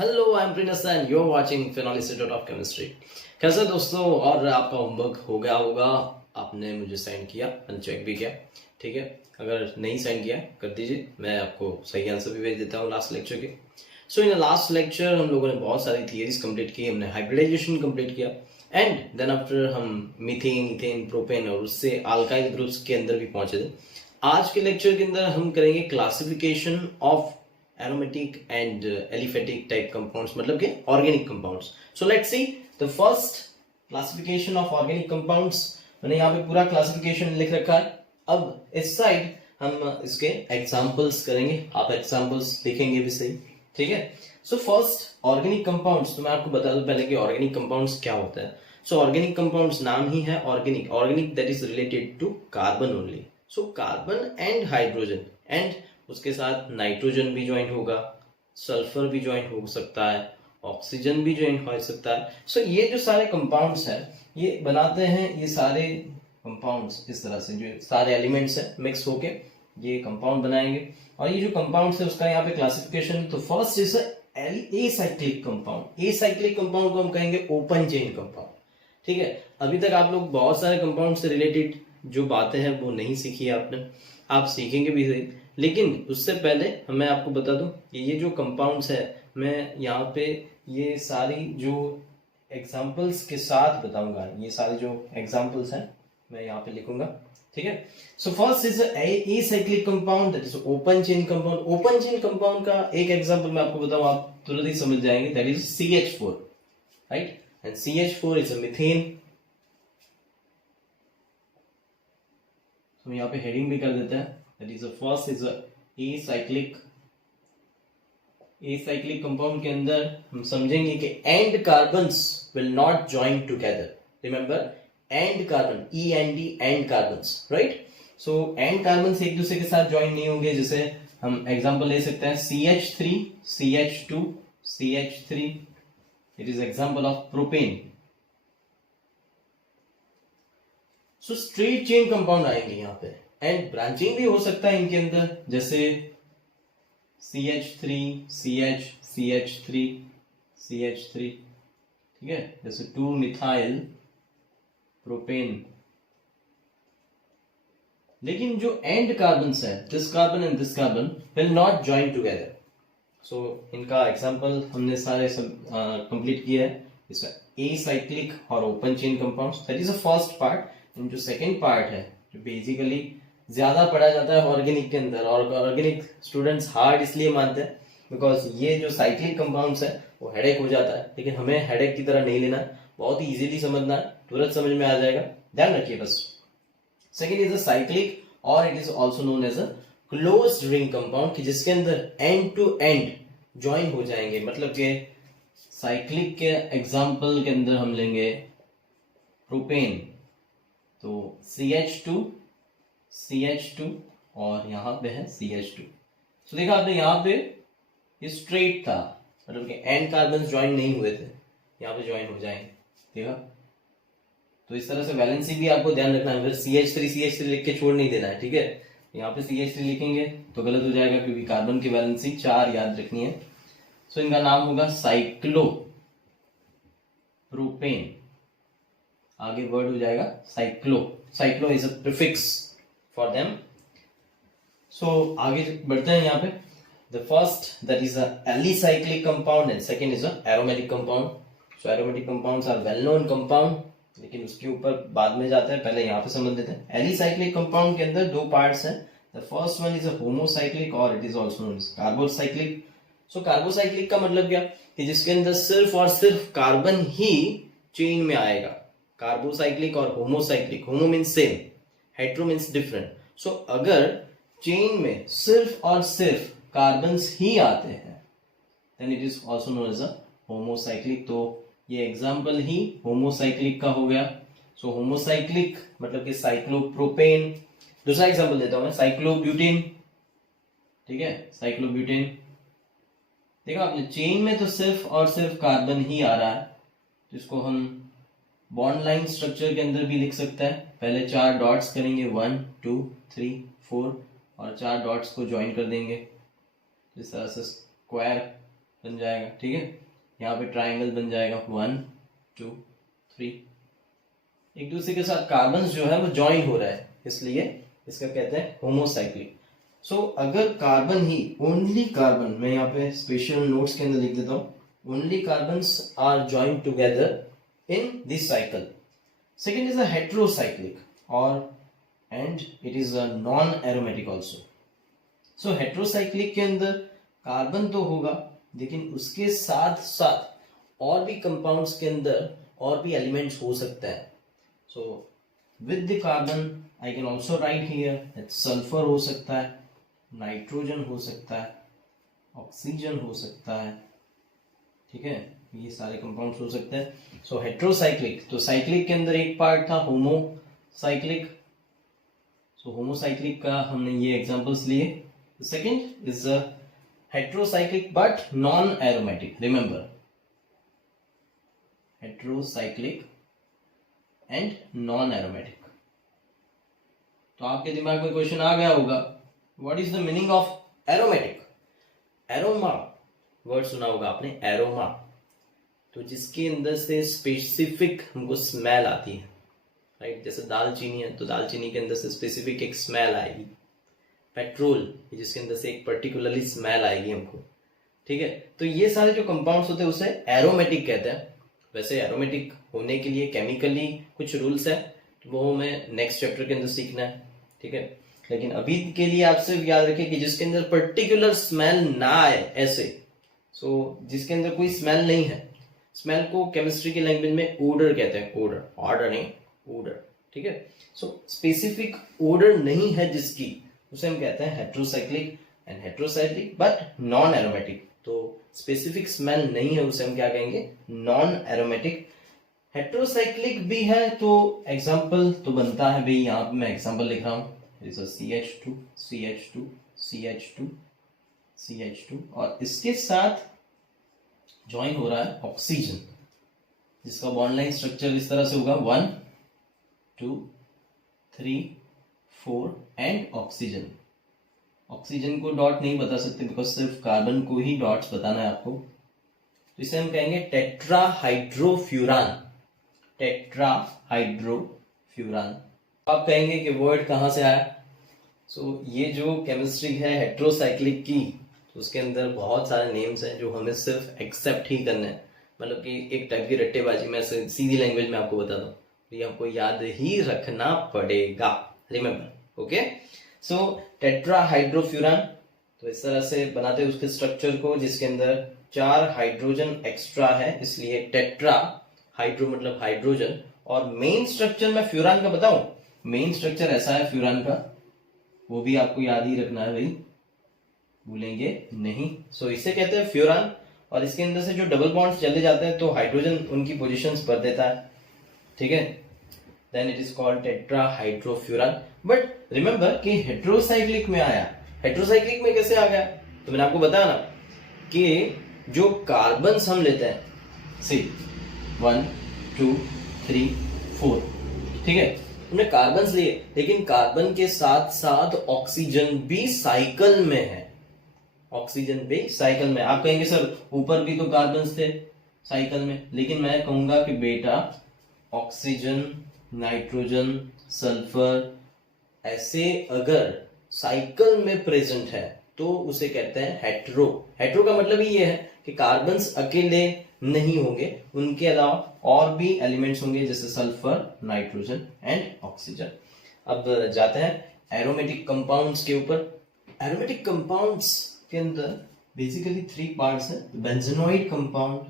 Hello I am Prince and you are watching Phenol Institute of Chemistry. कैसे दोस्तों, और आपका होमवर्क हो गया होगा, आपने मुझे सेंड किया, मैंने चेक भी किया। ठीक है, अगर नहीं सेंड किया कर दीजिए, मैं आपको सही आंसर भी भेज देता हूँ लास्ट लेक्चर के। सो इन लास्ट लेक्चर हम लोगों ने बहुत सारी थियरीज कंप्लीट की, हमने हाइब्रिडाइजेशन कंप्लीट किया एंड देन आफ्टर हम मीथेन, इथेन, प्रोपेन और उससे अल्काइल ग्रुप्स के अंदर भी पहुंचे थे। आज के लेक्चर के अंदर हम करेंगे classification of aromatic and aliphatic type compounds, मतलब के organic compounds. So let's see the first classification of organic compounds. मैंने यहाँ पे पूरा classification लिख रखा है। अब इस साइड हम इसके examples करेंगे, आप examples लिखेंगे भी सही, ठीक है। So first organic compounds, तो मैं आपको बता दूं पहले कि organic compounds क्या होता है। So organic compounds नाम ही है organic that is related to carbon only. So carbon and hydrogen and उसके साथ नाइट्रोजन भी ज्वाइन होगा, सल्फर भी ज्वाइन हो सकता है, ऑक्सीजन भी ज्वाइन हो सकता है। सो ये जो सारे कंपाउंड्स हैं ये बनाते हैं, ये सारे कंपाउंड्स इस तरह से जो सारे एलिमेंट्स हैं मिक्स होके ये कंपाउंड बनाएंगे। और ये जो कंपाउंड्स है उसका यहाँ पे क्लासिफिकेशन, तो first is acyclic compound. Acyclic compound को हम कहेंगे ओपन चेन कंपाउंड, ठीक है। अभी तक आप लोग बहुत सारे कंपाउंड से रिलेटेड जो बातें हैं वो नहीं सीखी है आपने, आप सीखेंगे भी सही, लेकिन उससे पहले मैं आपको बता दूं कि ये जो कंपाउंड्स है मैं यहाँ पे ये सारी जो एग्जांपल्स के साथ बताऊंगा, ये सारे जो एग्जांपल्स हैं मैं यहाँ पे लिखूंगा, ठीक है। So first is acyclic compound, that is open chain compound. Open chain compound का एक एग्जांपल मैं आपको बताऊं, आप तुरंत ही समझ जाएंगे, that is CH4, right. And CH4 is a methane. तो यहाँ पे हेडिंग भी कर देते हैं, that is the first is a acyclic compound के अंदर हम समझेंगे कि end carbons will not join together. Remember end carbon, END end carbons, right? So end carbons एक दूसरे के साथ join नहीं होंगे। जैसे हम एग्जांपल ले सकते हैं CH3 CH2 CH3, it is example of propane. So straight chain compound आएंगे यहाँ पे, एंड ब्रांचिंग भी हो सकता है इनके अंदर, जैसे CH3 CH CH3 CH3, ठीक है, जैसे 2 मिथाइल प्रोपेन। लेकिन जो एंड कार्बन्स है, this carbon end this carbon will not join together. So इनका एग्जांपल हमने सारे सब कंप्लीट किया है। इसमें एसाइक्लिक और open chain compounds, that is a first part. जो सेकेंड पार्ट है जो बेसिकली ज्यादा पढ़ा जाता है ऑर्गेनिक के अंदर, और ऑर्गेनिक स्टूडेंट्स हार्ड इसलिए मानते हैं बिकॉज ये जो साइक्लिक कंपाउंड्स है वो हेडेक हो जाता है, लेकिन हमें हेडेक की तरह नहीं लेना, बहुत ही इजीली समझना है, तुरंत समझ में आ जाएगा, ध्यान रखिए बस। सेकेंड इज अ साइक्लिक और it is also known as a closed ring compound, कि जिसके अंदर एंड टू एंड ज्वाइन हो जाएंगे। मतलब के साइक्लिक के एग्जाम्पल के अंदर हम लेंगे प्रोपेन, तो CH2 और यहाँ पे है CH2। तो देखा आपने यहाँ पे ये स्ट्रेट था, मतलब कि एंड कार्बन ज्वाइन नहीं हुए थे, यहाँ पे ज्वाइन हो जाएंगे, देखा। तो इस तरह से वैलेंसी भी आपको ध्यान रखना है, फिर CH3 लिख के छोड़ नहीं देना है, ठीक है। यहाँ पे CH3 लिखेंगे तो गलत हो जाएगा, क्योंकि कार्बन की वैलेंसी 4 याद रखनी है। सो इनका नाम होगा साइक्लो प्रोपेन, आगे वर्ड हो जाएगा cyclo is a prefix for them. So आगे बढ़ते हैं यहाँ पे। The first that is a alicyclic compound and second is a aromatic compound. So aromatic compounds are well known compound, लेकिन उसके ऊपर बाद में जाते हैं, पहले यहाँ पे समझ लेते हैं। एलिसाइक्लिक कंपाउंड के अंदर दो पार्ट्स हैं। The first one is a homocyclic और it is also known as carbocyclic. So carbocyclic का मतलब क्या, कि जिसके अंदर सिर्फ और सिर्फ कार्बन ही चेन में आएगा। कार्बोसाइक्लिक और homocyclic, homo means same, hetero means different. So अगर चेन में सिर्फ और सिर्फ कार्बन्स ही आते हैं then it is also known as a homocyclic. तो ये एग्जाम्पल ही होमोसाइक्लिक का हो गया। सो होमोसाइक्लिक मतलब कि साइक्लोप्रोपेन। दूसरा एग्जाम्पल देता हूं मैं, साइक्लोब्यूटेन, ठीक है, साइक्लोब्यूटेन। देखो आपने चेन में तो सिर्फ और सिर्फ कार्बन ही आ रहा है, तो इसको हम बॉन्ड लाइन स्ट्रक्चर के अंदर भी लिख सकते हैं। पहले 4 डॉट्स करेंगे, 1 2 3 4, और 4 डॉट्स को ज्वाइन कर देंगे इस तरह से स्क्वायर बन जाएगा, ठीक है। यहाँ पे ट्राइंगल बन जाएगा 1 2 3, एक दूसरे के साथ कार्बन जो है वो ज्वाइन हो रहा है, इसलिए इसका कहते हैं होमोसाइक्लिक। सो अगर कार्बन ही, ओनली कार्बन, मैं यहाँ पे स्पेशल नोट्स के अंदर लिख देता हूँ, only carbons are joined together in this cycle. Second is a heterocyclic और and it is a non aromatic also. So heterocyclic के अंदर कार्बन तो होगा, लेकिन उसके साथ साथ और भी कंपाउंड्स के अंदर और भी एलिमेंट्स हो सकता है। So with the carbon I can also right here that sulphur हो सकता है, नाइट्रोजन हो सकता है, ऑक्सीजन हो सकता है, ठीक है, ये सारे कंपाउंड्स हो सकते हैं। सो हेट्रोसाइक्लिक, तो साइक्लिक के अंदर एक पार्ट था होमोसाइक्लिक। सो होमोसाइक्लिक का हमने ये एग्जांपल्स लिए। The second is a heterocyclic but non-aromatic. Remember, heterocyclic and non-aromatic. तो आपके दिमाग में क्वेश्चन आ गया होगा, what is the meaning of aromatic? Aroma word सुना होगा आपने, एरोमा, तो जिसके अंदर से स्पेसिफिक हमको स्मेल आती है, राइट। जैसे दालचीनी है तो दालचीनी के अंदर से स्पेसिफिक एक स्मेल आएगी। पेट्रोल, जिसके अंदर से एक पर्टिकुलरली स्मेल आएगी हमको, ठीक है। तो ये सारे जो कंपाउंड्स होते हैं उसे एरोमेटिक कहते हैं। वैसे एरोमेटिक होने के लिए केमिकली कुछ रूल्स है, तो वो हमें नेक्स्ट चैप्टर के अंदर सीखना है, ठीक है। लेकिन अभी के लिए आपसे याद रखें कि जिसके अंदर पर्टिकुलर स्मेल ना आए, ऐसे, सो जिसके अंदर कोई स्मेल नहीं है, स्मेल को केमिस्ट्री की लैंग्वेज में ओडर कहते हैं, ओडर, ऑर्डर नहीं, ओडर, ठीक है। सो स्पेसिफिक ओडर नहीं है जिसकी, उसे हम कहते हैं heterocyclic. And heterocyclic but non aromatic, तो स्पेसिफिक स्मेल नहीं है उसे हम क्या कहेंगे, नॉन एरोमेटिक। हेट्रोसाइक्लिक भी है तो एग्जांपल तो बनता है भाई, यहाँ पे मैं एग्जांपल लिख रहा हूँ, CH2 CH2 CH2 CH2 और इसके साथ ज्वाइन हो रहा है ऑक्सीजन, जिसका बॉन्ड लाइन स्ट्रक्चर इस तरह से होगा 1 2 3 4 and oxygen. Oxygen co dot नहीं बता सकते बिकॉज सिर्फ कार्बन को ही डॉट्स बताना है आपको, तो इसे हम कहेंगे टेट्राहाइड्रोफ्यूरान। टेट्राहाइड्रोफ्यूरान। आप कहेंगे कि वर्ड कहां से आया? सो ये जो केमिस्ट्री है हेट्रोसाइक्लिक की, तो उसके अंदर बहुत सारे नेम्स हैं जो हमें सिर्फ एक्सेप्ट ही करने हैं, मतलब कि एक टाइप की रट्टेबाजी में सीधी लैंग्वेज में आपको बता दूं, ये आपको याद ही रखना पड़ेगा, रिमेंबर, ओके। सो टेट्राहाइड्रोफ्यूरान, तो इस तरह से बनाते हैं उसके स्ट्रक्चर को, जिसके अंदर 4 हाइड्रोजन एक्स्ट्रा है, इसलिए टेट्रा, हाइड्रो मतलब हाइड्रोजन, और मेन स्ट्रक्चर में फ्यूरान का बताऊं, मेन स्ट्रक्चर ऐसा है फ्यूरान का, वो भी आपको याद ही रखना है भाई, भूलेंगे नहीं। सो इसे कहते हैं फ्यूरान, और इसके अंदर से जो डबल बॉन्ड्स चले जाते हैं तो हाइड्रोजन उनकी पोजीशंस पर देता है, ठीक है, then it is called tetrahydrofuran. But remember कि हेट्रोसाइक्लिक में आया, हेट्रोसाइक्लिक में कैसे आ गया, तो मैंने आपको बताया ना कि जो कार्बन्स हम लेते हैं, सी 1 2 3 4, ठीक है, हमने कार्बन्स लिए, लेकिन कार्बन के साथ साथ ऑक्सीजन भी साइकिल में है, ऑक्सीजन भी साइकिल में। आप कहेंगे सर ऊपर भी तो कार्बन्स थे साइकिल में, लेकिन मैं कहूंगा कि बेटा ऑक्सीजन, नाइट्रोजन, सल्फर ऐसे अगर साइकिल में प्रेजेंट है तो उसे कहते हैं हेट्रो। हेट्रो का मतलब ही ये है कि कार्बन्स अकेले नहीं होंगे, उनके अलावा और भी एलिमेंट्स होंगे, जैसे सल्फर, नाइट्रोजन एंड ऑक्सीजन। अब जाते हैं एरोमेटिक कंपाउंड्स के ऊपर। एरोमेटिक कंपाउंड्स के अंदर बेसिकली 3 पार्ट्स हैं, benzenoid compound,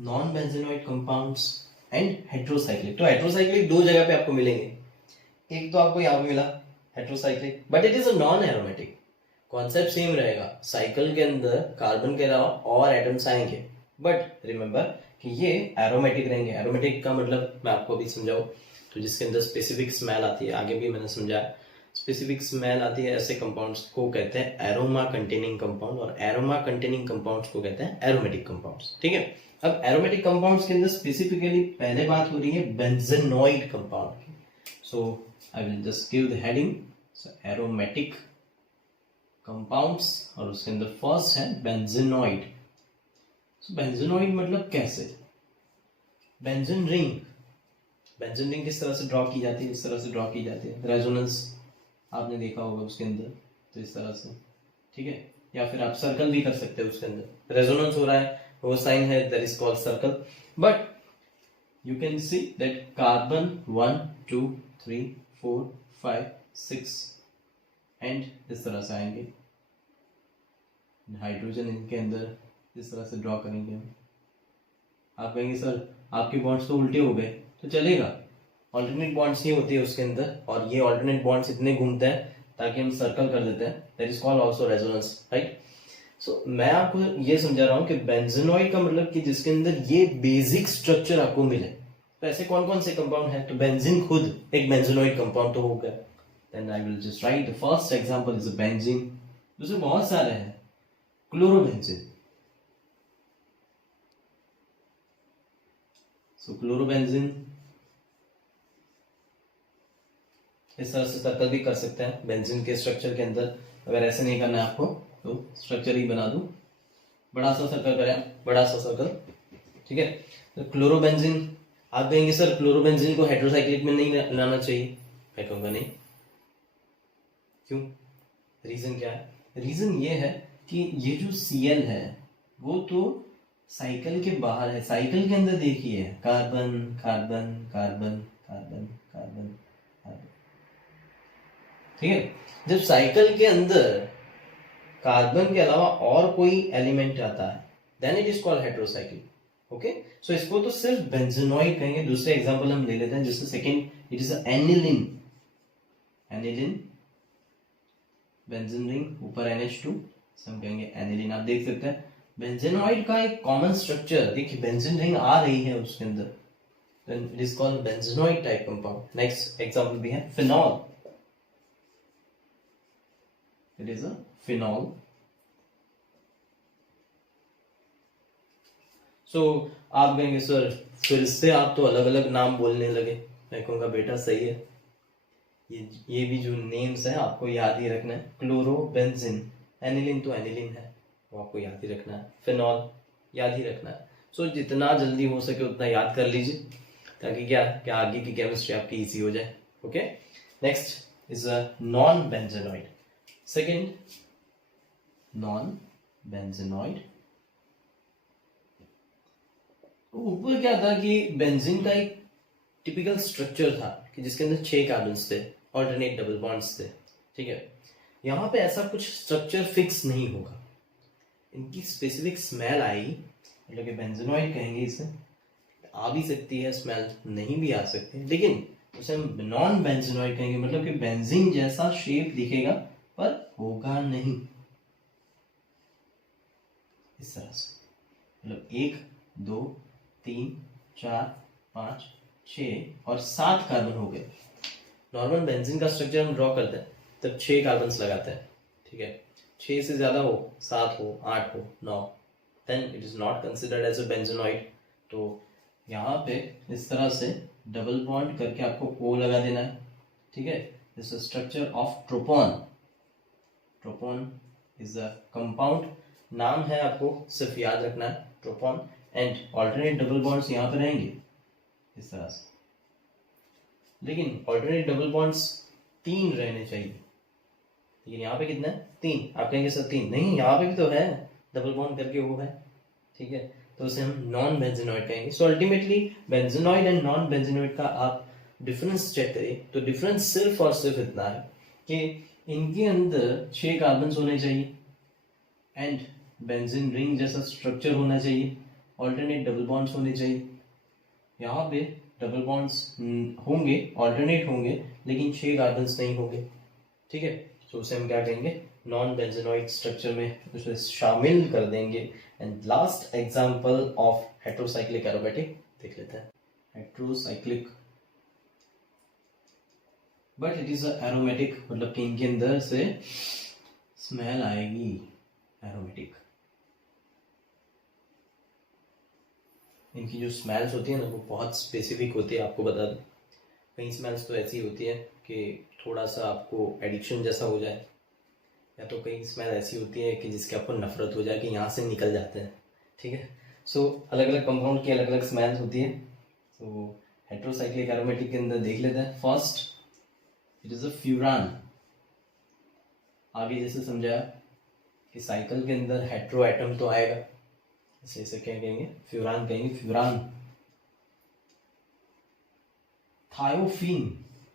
non benzenoid compounds and heterocyclic. तो हेट्रोसाइक्लिक 2 जगह पे आपको मिलेंगे, एक तो आपको यहाँ पे मिला heterocyclic, but it is a non aromatic. Concept same रहेगा, साइकिल के अंदर कार्बन के अलावा और एटम्स आएंगे, बट रिमेंबर कि ये एरोमेटिक रहेंगे। एरोमेटिक का मतलब मैं आपको अभी समझाऊं, तो जिसके अंदर स्पेसिफिक स्मेल आती है, आगे भी मैंने समझाया, स्पेसिफिक स्मेल आती है, ऐसे कंपाउंड्स को कहते हैं एरोमा कंटेनिंग कंपाउंड, और एरोमा कंटेनिंग कंपाउंड्स को कहते हैं एरोमेटिक कंपाउंड्स, ठीक है। अब एरोमेटिक कंपाउंड्स के अंदर स्पेसिफिकली पहले बात हो रही है बेंजेनॉइड कंपाउंड की। So I will just give the heading, aromatic compounds, और उसके अंदर फर्स्ट है बेंजेनॉइड। बेंजोनॉइड मतलब कैसे? बेंजीन रिंग, बेंजीन रिंग किस तरह से ड्रॉ की जाती है? इस तरह से ड्रॉ की जाती है, रेजोनेंस आपने देखा होगा उसके अंदर, तो इस तरह से, ठीक है। या फिर आप सर्कल भी कर सकते हो, उसके अंदर रेजोनेंस हो रहा है, वो साइन है, that is called circle. But you can see that carbon 1 2 3 4 5 6 and इस तरह से आएंगे, हाइड्रोजन इनके अंदर इस तरह से ड्रॉ करेंगे हम। आप कहेंगे सर आपके बॉन्ड्स तो उल्टे हो गए, तो चलेगा, ऑल्टरनेट बॉन्ड्स ही होती है उसके अंदर, और ये ऑल्टरनेट बॉन्ड्स इतने घूमते हैं ताकि हम सर्कल कर देते हैं, that is called also resonance, right. So मैं आपको ये समझा रहा हूँ कि बेंजीनॉइड का मतलब कि जिसके अंदर ये बेसिक स्ट्रक्चर आपको मिले। तो ऐसे कौन कौन से कंपाउंड है? तो बेंजीन खुद एक बेंजीनॉइड कंपाउंड तो हो गया। Then I will just write the first example is benzene. दूसरे बहुत सारे हैं, क्लोरोबेंजीन। सो क्लोरोबेंजीन इस तरह से सर्कल भी कर सकते हैं बेंजीन के स्ट्रक्चर के अंदर। अगर ऐसे नहीं करना है आपको तो स्ट्रक्चर ही बना दूं, बड़ा सा सर्कल करें, बड़ा सा सर्कल, ठीक है। तो क्लोरोबेंजीन, आप कहेंगे सर क्लोरोबेंजीन को हेटेरोसाइक्लिक में नहीं लाना चाहिए, मैं कहूँगा नहीं। क्यों? रीजन क्या है? रीजन ये है कि ये जो Cl है वो तो साइकिल के बाहर है, साइकिल के अंदर देखिए carbon carbon carbon carbon carbon carbon, ठीक है। जब साइकिल के अंदर कार्बन के अलावा और कोई एलिमेंट आता है then it is called heterocyclic, okay. So इसको तो सिर्फ बेंजीनॉइड कहेंगे। दूसरे एग्जांपल हम ले लेते हैं, जैसे second it is aniline, aniline benzene ring, ऊपर NH2, हम कहेंगे एनिलीन। आप देख सकते हैं बेंजीनॉइड का एक कॉमन स्ट्रक्चर, देखिए बेंजीन रिंग आ रही है उसके अंदर, then it is called benzenoid type compound. Next example भी है phenol, it is a phenol. So आप कहेंगे सर फिर से आप तो अलग अलग नाम बोलने लगे, मैं कहूँगा बेटा सही है, ये भी जो नेम्स है आपको याद ही रखना है। क्लोरोबेंजीन, एनिलीन तो एनिलीन है, वो आपको याद ही रखना है, फिनॉल याद ही रखना है। सो जितना जल्दी हो सके उतना याद कर लीजिए ताकि क्या आगे की केमिस्ट्री आपकी इजी हो जाए, okay. Next is a non benzenoid. Second non benzenoid, ऊपर क्या था कि बेंजीन का एक टिपिकल स्ट्रक्चर था कि जिसके अंदर 6 कार्बन्स थे, ऑल्टरनेट डबल बॉन्ड्स थे, ठीक है। यहाँ पे ऐसा कुछ स्ट्रक्चर फिक्स नहीं होगा, इनकी स्पेसिफिक स्मेल आएगी, मतलब कि बेंजीनॉइड कहेंगे इसे, आ भी सकती है स्मेल, नहीं भी आ सकती है, लेकिन उसे हम नॉन बेंजीनॉइड कहेंगे, मतलब कि बेंजीन जैसा शेप दिखेगा पर होगा नहीं, इस तरह से, मतलब 1 2 3 4 5 6 और 7 कार्बन हो गए। नॉर्मल बेंजीन का स्ट्रक्चर हम ड्रॉ करते हैं तब 6 कार्बन लगाते हैं, ठीक है। 6 से ज्यादा हो, 7 हो, 8 हो, 9, then it is not considered as a benzenoid. तो यहाँ पे इस तरह से डबल बॉन्ड करके आपको O लगा देना है, ठीक है। This is structure of tropone, tropone is a compound, नाम है आपको सिर्फ याद रखना है, tropone, and alternate double bonds यहाँ पे रहेंगे इस तरह से, लेकिन ऑल्टरनेट डबल बॉन्ड्स 3 रहने चाहिए, लेकिन यहाँ पे कितना है? 3। आप कहेंगे सर 3 नहीं, यहाँ पे भी तो है डबल बॉन्ड करके वो है, ठीक है, तो उसे हम नॉन बेंजीनॉइड कहेंगे। So ultimately benzenoid and non benzenoid का आप डिफरेंस चेक करिए तो डिफरेंस सिर्फ और सिर्फ इतना है कि इनके अंदर 6 कार्बन होने चाहिए एंड बेंजीन रिंग जैसा स्ट्रक्चर होना चाहिए, ऑल्टरनेट डबल बॉन्ड्स होने चाहिए। यहाँ पे डबल बॉन्ड्स होंगे, ऑल्टरनेट होंगे, लेकिन 6 कार्बन नहीं होंगे, ठीक है। तो उसे हम क्या कहेंगे? नॉन बेंजीनॉइड स्ट्रक्चर में उसे शामिल कर देंगे। And last example of heterocyclic aromatic देख लेते हैं। Heterocyclic but it is aromatic, मतलब कि इनके अंदर से स्मेल आएगी एरोमेटिक। इनकी जो स्मेल्स होती है ना वो बहुत स्पेसिफिक होती है, आपको बता दूं। कई स्मेल्स तो ऐसी होती है कि थोड़ा सा आपको एडिक्शन जैसा हो जाए, या तो कई स्मेल ऐसी होती है कि जिसकी आपको नफरत हो जाए कि यहाँ से निकल जाते हैं, ठीक है। सो अलग अलग कंपाउंड की अलग अलग स्मेल्स होती है। सो हेट्रोसाइक्लिक एरोमेटिक के अंदर देख लेते हैं। First it is a furan. आगे जैसे समझाया कि साइकिल के अंदर हेट्रो एटम तो आएगा, इसे क्या कहेंगे, फ्यूरान कहेंगे, furan. Thiophene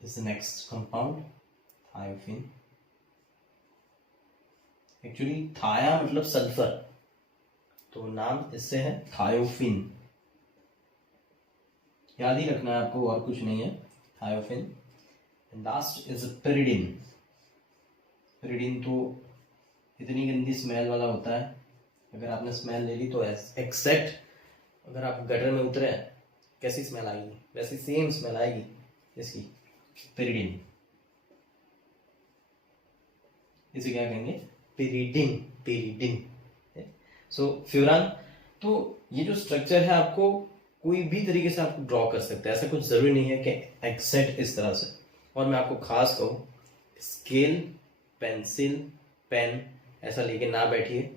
is the next compound, thiophene. Actually थाया मतलब सल्फर, तो नाम इससे है थायोफीन, याद ही रखना है आपको, और कुछ नहीं है, thiophene. And last is pyridine. Pyridine तो इतनी गंदी स्मेल वाला होता है, अगर आपने स्मेल ले ली तो एक्सेक्ट अगर आप गटर में उतरे कैसी स्मेल आएगी, वैसी सेम स्मेल आएगी इसकी, पेरिडिन। इसे क्या कहेंगे, पेरिडिन, पेरिडिन। सो फ्यूरान, तो ये जो स्ट्रक्चर है आपको कोई भी तरीके से आपको ड्रॉ कर सकते हैं, ऐसा कुछ जरूरी नहीं है कि एग्जैक्ट इस तरह से। और मैं आपको खास कहूँ, स्केल, पेंसिल, पेन ऐसा लेके ना बैठिए,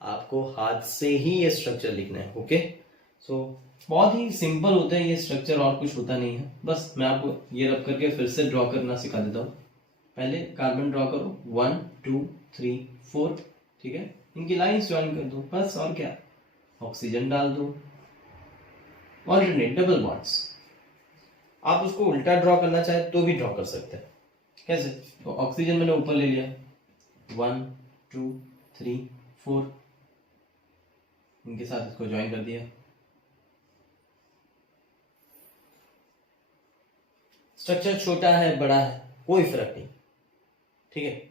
आपको हाथ से ही ये स्ट्रक्चर लिखना है। ओके, सो बहुत ही सिंपल होता है ये स्ट्रक्चर, और कुछ होता नहीं है। बस मैं आपको ये रब करके फिर से ड्रॉ करना सिखा देता हूँ। पहले कार्बन ड्रॉ करो, 1 2 3 4, ठीक है, इनकी लाइंस ज्वाइन कर दो बस, और क्या, ऑक्सीजन डाल दो, ऑल्टरनेट डबल बॉन्ड्स। आप उसको उल्टा ड्रॉ करना चाहे तो भी ड्रॉ कर सकते हैं। कैसे, तो ऑक्सीजन मैंने ऊपर ले लिया, 1 2 3 4, इनके साथ इसको ज्वाइन कर दिया। स्ट्रक्चर छोटा है बड़ा है कोई फर्क नहीं, ठीक है,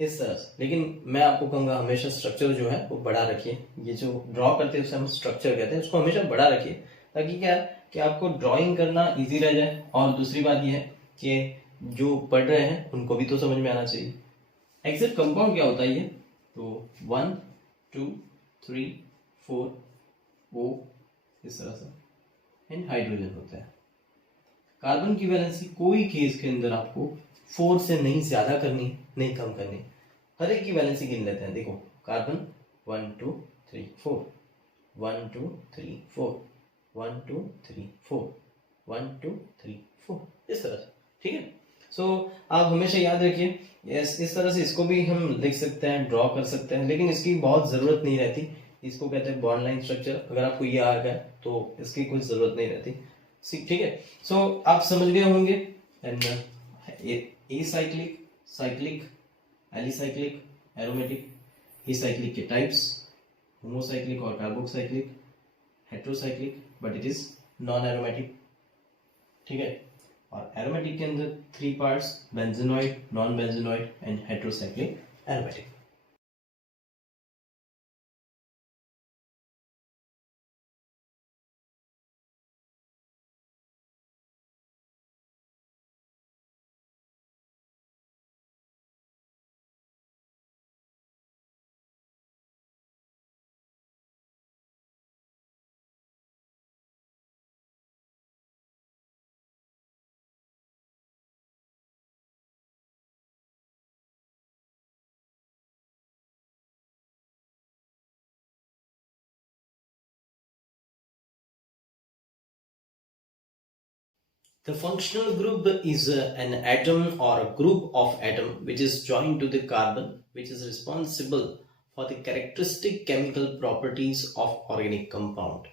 इस तरह से। लेकिन मैं आपको कहूंगा हमेशा स्ट्रक्चर जो है वो बड़ा रखिए। ये जो ड्रॉ करते हैं उसे हम स्ट्रक्चर कहते हैं, उसको हमेशा बड़ा रखिए, ताकि क्या है कि आपको ड्राइंग करना इजी रह जाए। और दूसरी बात ये है कि जो पढ़ रहे हैं उनको भी तो समझ में आना चाहिए एग्जैक्ट कंपाउंड क्या होता है ये। तो 1 2 3 4 वो इस तरह से, एंड हाइड्रोजन होता है। कार्बन की वैलेंसी कोई केस के अंदर आपको 4 से नहीं ज्यादा करनी, नहीं कम करनी, हर एक की वैलेंसी गिन लेते हैं। देखो कार्बन 1 2 3 4, 1 2 3 4, 1 2 3 4, 1 2 3 4, इस तरह से, ठीक है। सो आप हमेशा याद रखिए, इस तरह से इसको भी हम लिख सकते हैं, ड्रॉ कर सकते हैं, लेकिन इसकी बहुत जरूरत नहीं रहती। इसको कहते हैं बॉन्ड लाइन स्ट्रक्चर। अगर आपको ये आ गया तो इसकी कुछ जरूरत नहीं रहती, ठीक है। सो आप समझ गए होंगे। And acyclic, cyclic, alicyclic, aromatic, acyclic के टाइप्स, होमोसाइक्लिक और carbocyclic, heterocyclic but it is non aromatic, ठीक है। और एरोमेटिक के अंदर 3 parts, benzenoid, non benzenoid and heterocyclic aromatic. The functional group is an atom or a group of atom which is joined to the carbon, which is responsible for the characteristic chemical properties of organic compound.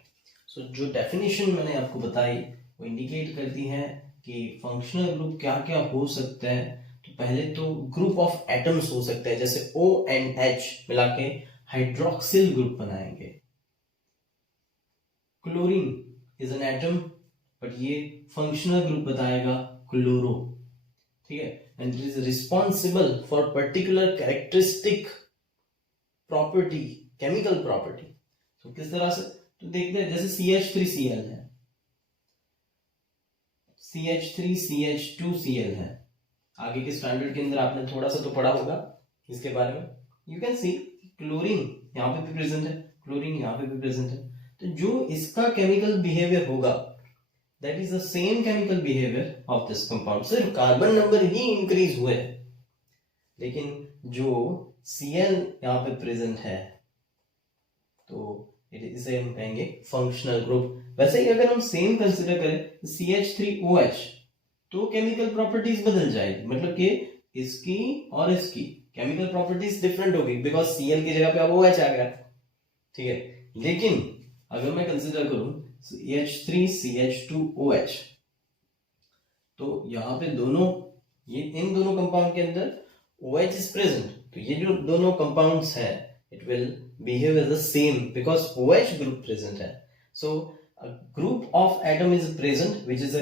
So जो definition मैंने आपको बताई वो indicate करती है कि functional group क्या क्या हो सकते हैं। तो पहले तो group of atoms हो सकते हैं, जैसे O and H मिला के हाइड्रोक्सिल ग्रुप बनाएंगे। Chlorine is an atom but ये फंक्शनल ग्रुप बताएगा क्लोरो, ठीक है। And it is responsible for particular characteristic property, chemical property. तो किस तरह से, तो देखते हैं, जैसे CH3Cl है, CH3CH2Cl है। आगे के स्टैंडर्ड के अंदर आपने थोड़ा सा तो पढ़ा होगा इसके बारे में। यू कैन सी क्लोरीन यहाँ पे भी प्रेजेंट है, क्लोरीन यहाँ पे भी प्रेजेंट है। तो जो इसका केमिकल बिहेवियर होगा that is the same chemical behavior of this compound। सिर्फ कार्बन नंबर ही इंक्रीज हुए, लेकिन जो Cl यहाँ पे प्रेजेंट है तो इसे हम कहेंगे फंक्शनल ग्रुप। वैसे ही अगर हम सेम कंसिडर करें CH3OH, तो केमिकल प्रॉपर्टीज बदल जाएगी, मतलब कि इसकी और इसकी केमिकल प्रॉपर्टीज डिफरेंट होगी, बिकॉज Cl की जगह पे अब OH आ गया, ठीक है। लेकिन अगर मैं कंसिडर करूं CH3CH2OH, तो यहाँ पे दोनों, ये इन दोनों कंपाउंड के अंदर OH इज प्रेजेंट, तो ये जो दोनों कंपाउंड्स हैं it will behave as the same because OH group present है। So a group of atom is present which is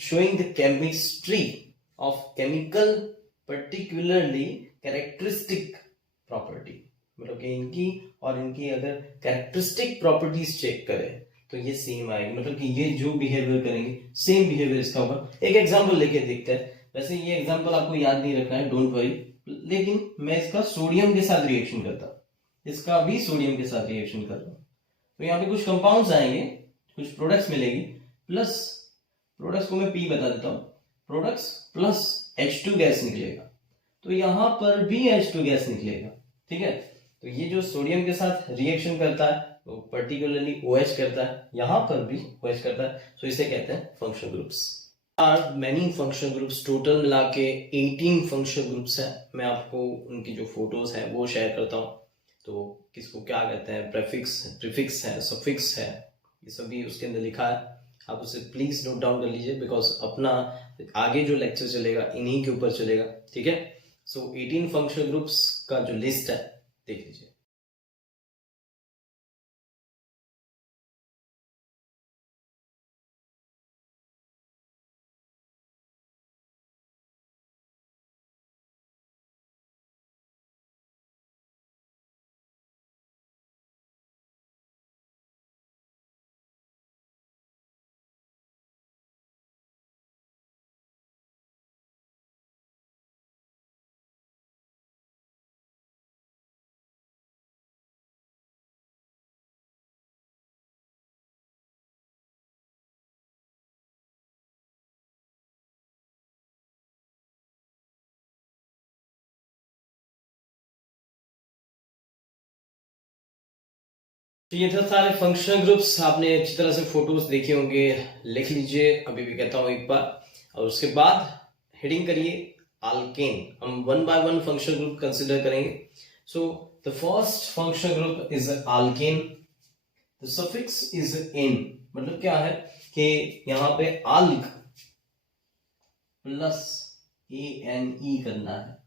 showing the chemistry of chemical particularly characteristic property, मतलब कि इनकी और इनकी अगर कैरेक्टरिस्टिक प्रॉपर्टीज चेक करें तो ये सेम आएगी, मतलब कि ये जो बिहेवियर करेंगे सेम बिहेवियर इसका होगा। एक एग्जांपल लेके देखते हैं। वैसे ये एग्जांपल आपको याद नहीं रखना है, डोंट वरी, लेकिन मैं इसका सोडियम के साथ रिएक्शन करता हूँ, इसका भी सोडियम के साथ रिएक्शन कर रहा हूँ, तो यहाँ पे कुछ कंपाउंड्स आएंगे, कुछ प्रोडक्ट्स मिलेगी, प्लस प्रोडक्ट्स को मैं P बता देता हूँ, प्रोडक्ट्स प्लस H2 गैस निकलेगा, तो यहाँ पर भी H2 गैस निकलेगा, ठीक है। तो ये जो सोडियम के साथ रिएक्शन करता है वो पर्टिकुलरली OH करता है, यहाँ पर भी OH करता है, तो इसे कहते हैं functional groups. Are many functional groups, total मिला के 18 फंक्शनल ग्रुप्स हैं। मैं आपको उनकी जो फोटोज हैं वो शेयर करता हूँ, तो किसको क्या कहते हैं, प्रीफिक्स है, सफिक्स है, ये सभी उसके अंदर लिखा है, आप उसे प्लीज नोट डाउन कर लीजिए, बिकॉज अपना आगे जो लेक्चर चलेगा इन्हीं के ऊपर चलेगा, ठीक है। सो 18 फंक्शनल ग्रुप्स का जो लिस्ट है देख लीजिए। तो ये था सारे फंक्शनल ग्रुप्स, आपने अच्छी तरह से फोटोज देखे होंगे, लिख लीजिए, अभी भी कहता हूँ एक बार, और उसके बाद हेडिंग करिए अल्केन। हम one by one functional group consider करेंगे। So the first functional group is alkane, the suffix is ane, मतलब क्या है कि यहाँ पे अल्क प्लस ANE करना है।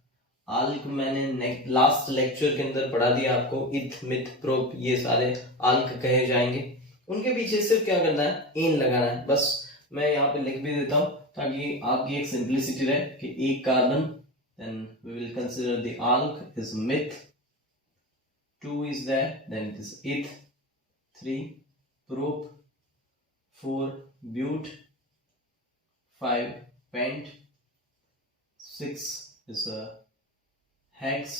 आल्क मैंने लास्ट लेक्चर के अंदर पढ़ा दिया आपको, इथ मिथ प्रोप ये सारे आल्क कहे जाएंगे, उनके पीछे सिर्फ क्या करना है, एन लगाना है, बस मैं यहाँ पे लिख भी देता हूँ ताकि आपकी एक सिंप्लिसिटी रहे कि एक carbon, then we will consider the alk is meth, 2 is there, then it is eth, 3 prop, 4 but, 5 pent, 6 is a hex,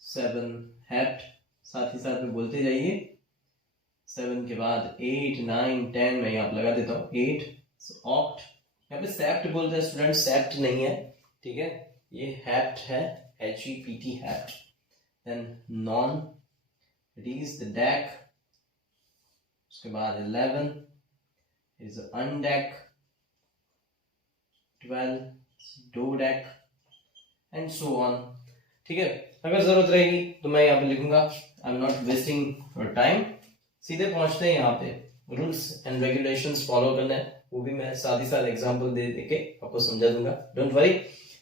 7 hept, साथ ही साथ में बोलते जाइए, 7 के बाद 8 9 10, मैं यहाँ लगा देता हूँ 8, ऑक्ट, यहाँ पे सेप्ट बोलते हैं स्टूडेंट, सेप्ट नहीं है, ठीक है, ये हेप्ट है, HEPT hept, then non, it is the dec, उसके बाद 11 is undec, 12 dodec and so on, ठीक है। अगर जरूरत रहेगी तो मैं यहाँ पे लिखूंगा, I am not wasting your time, सीधे पहुंचते हैं यहाँ पे, रूल्स एंड रेगुलेशंस फॉलो करना है, वो भी मैं साथ ही साथ एग्जांपल दे के आपको समझा दूंगा, don't worry.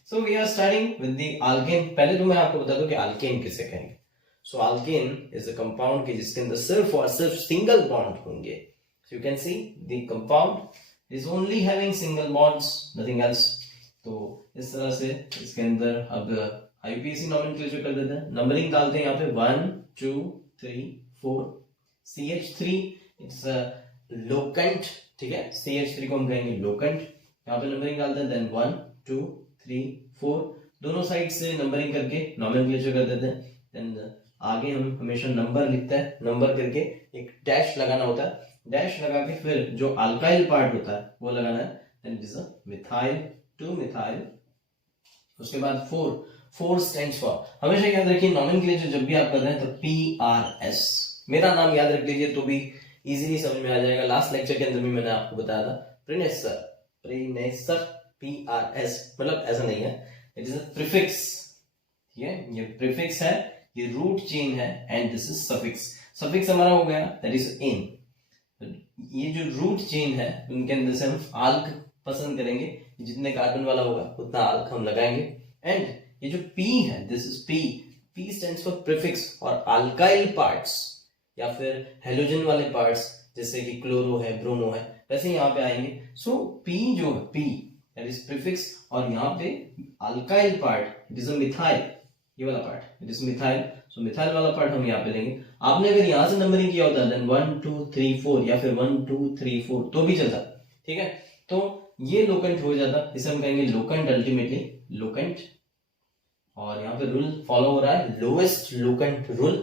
So we are starting with the alkane. पहले तो मैं आपको बता दूं कि अल्केन किसे कहेंगे। सो अल्केन इज अ कंपाउंड के जिसके अंदर सिर्फ और सिर्फ सिंगल बॉन्ड होंगे, so you can see the compound is only having single bonds, nothing else. तो इस तरह से इसके अंदर अब IUPAC नॉमेनक्लेचर कर देते हैं, नंबरिंग डालते हैं यहाँ पे 1 2 3 4, CH3 इट्स लोकेंट, ठीक है, CH3 को हम कहेंगे लोकेंट, यहाँ पे नंबरिंग डालते हैं, देन 1 2 3 4, दोनों साइड से नंबरिंग करके नॉमेनक्लेचर कर देते हैं, देन आगे हम हमेशा नंबर लिखते हैं, नंबर करके एक डैश लगाना होता है, डैश लगा के फिर जो अल्काइल पार्ट होता है वो लगाना है, then it is a methyl, 2 methyl, उसके बाद 4 स्टैंड्स फॉर, हमेशा याद रखिए नॉमेनक्लेचर जब भी आप कर रहे हैं तो PRS, मेरा नाम याद रख लीजिए तो भी इजीली समझ में आ जाएगा। लास्ट लेक्चर के अंदर भी मैंने आपको बताया था प्रिनेसर, प्रिनेसर PRS मतलब ऐसा नहीं है, इट इज अ प्रीफिक्स। ठीक है, ये प्रीफिक्स है, ये रूट चेन है and this is suffix. Suffix हमारा हो गया दैट इज इन। ये जो रूट चेन है उनके अंदर से हम आल्क पसंद करेंगे, जितने कार्बन वाला होगा उतना आल्क हम लगाएंगे। एंड ये जो P है this is P stands for prefix और अल्काइल पार्ट्स या फिर हेलोजन वाले पार्ट्स जैसे कि क्लोरो है, ब्रोमो है, वैसे यहाँ पे आएंगे। सो P जो है P दैट इज प्रीफिक्स और यहाँ पे alkyl part it is a methyl, ये वाला part it is methyl. So methyl वाला पार्ट हम यहाँ पे लेंगे। आपने अगर यहाँ से नंबरिंग किया होता देन 1 2 3 4 या फिर 1 2 3 4 तो भी चलता। ठीक है, तो ये लोकेंट हो जाता, इसे हम कहेंगे लोकेंट, अल्टीमेटली लोकेंट। और यहाँ पे रूल फॉलो हो रहा है लोएस्ट लोकेंट रूल।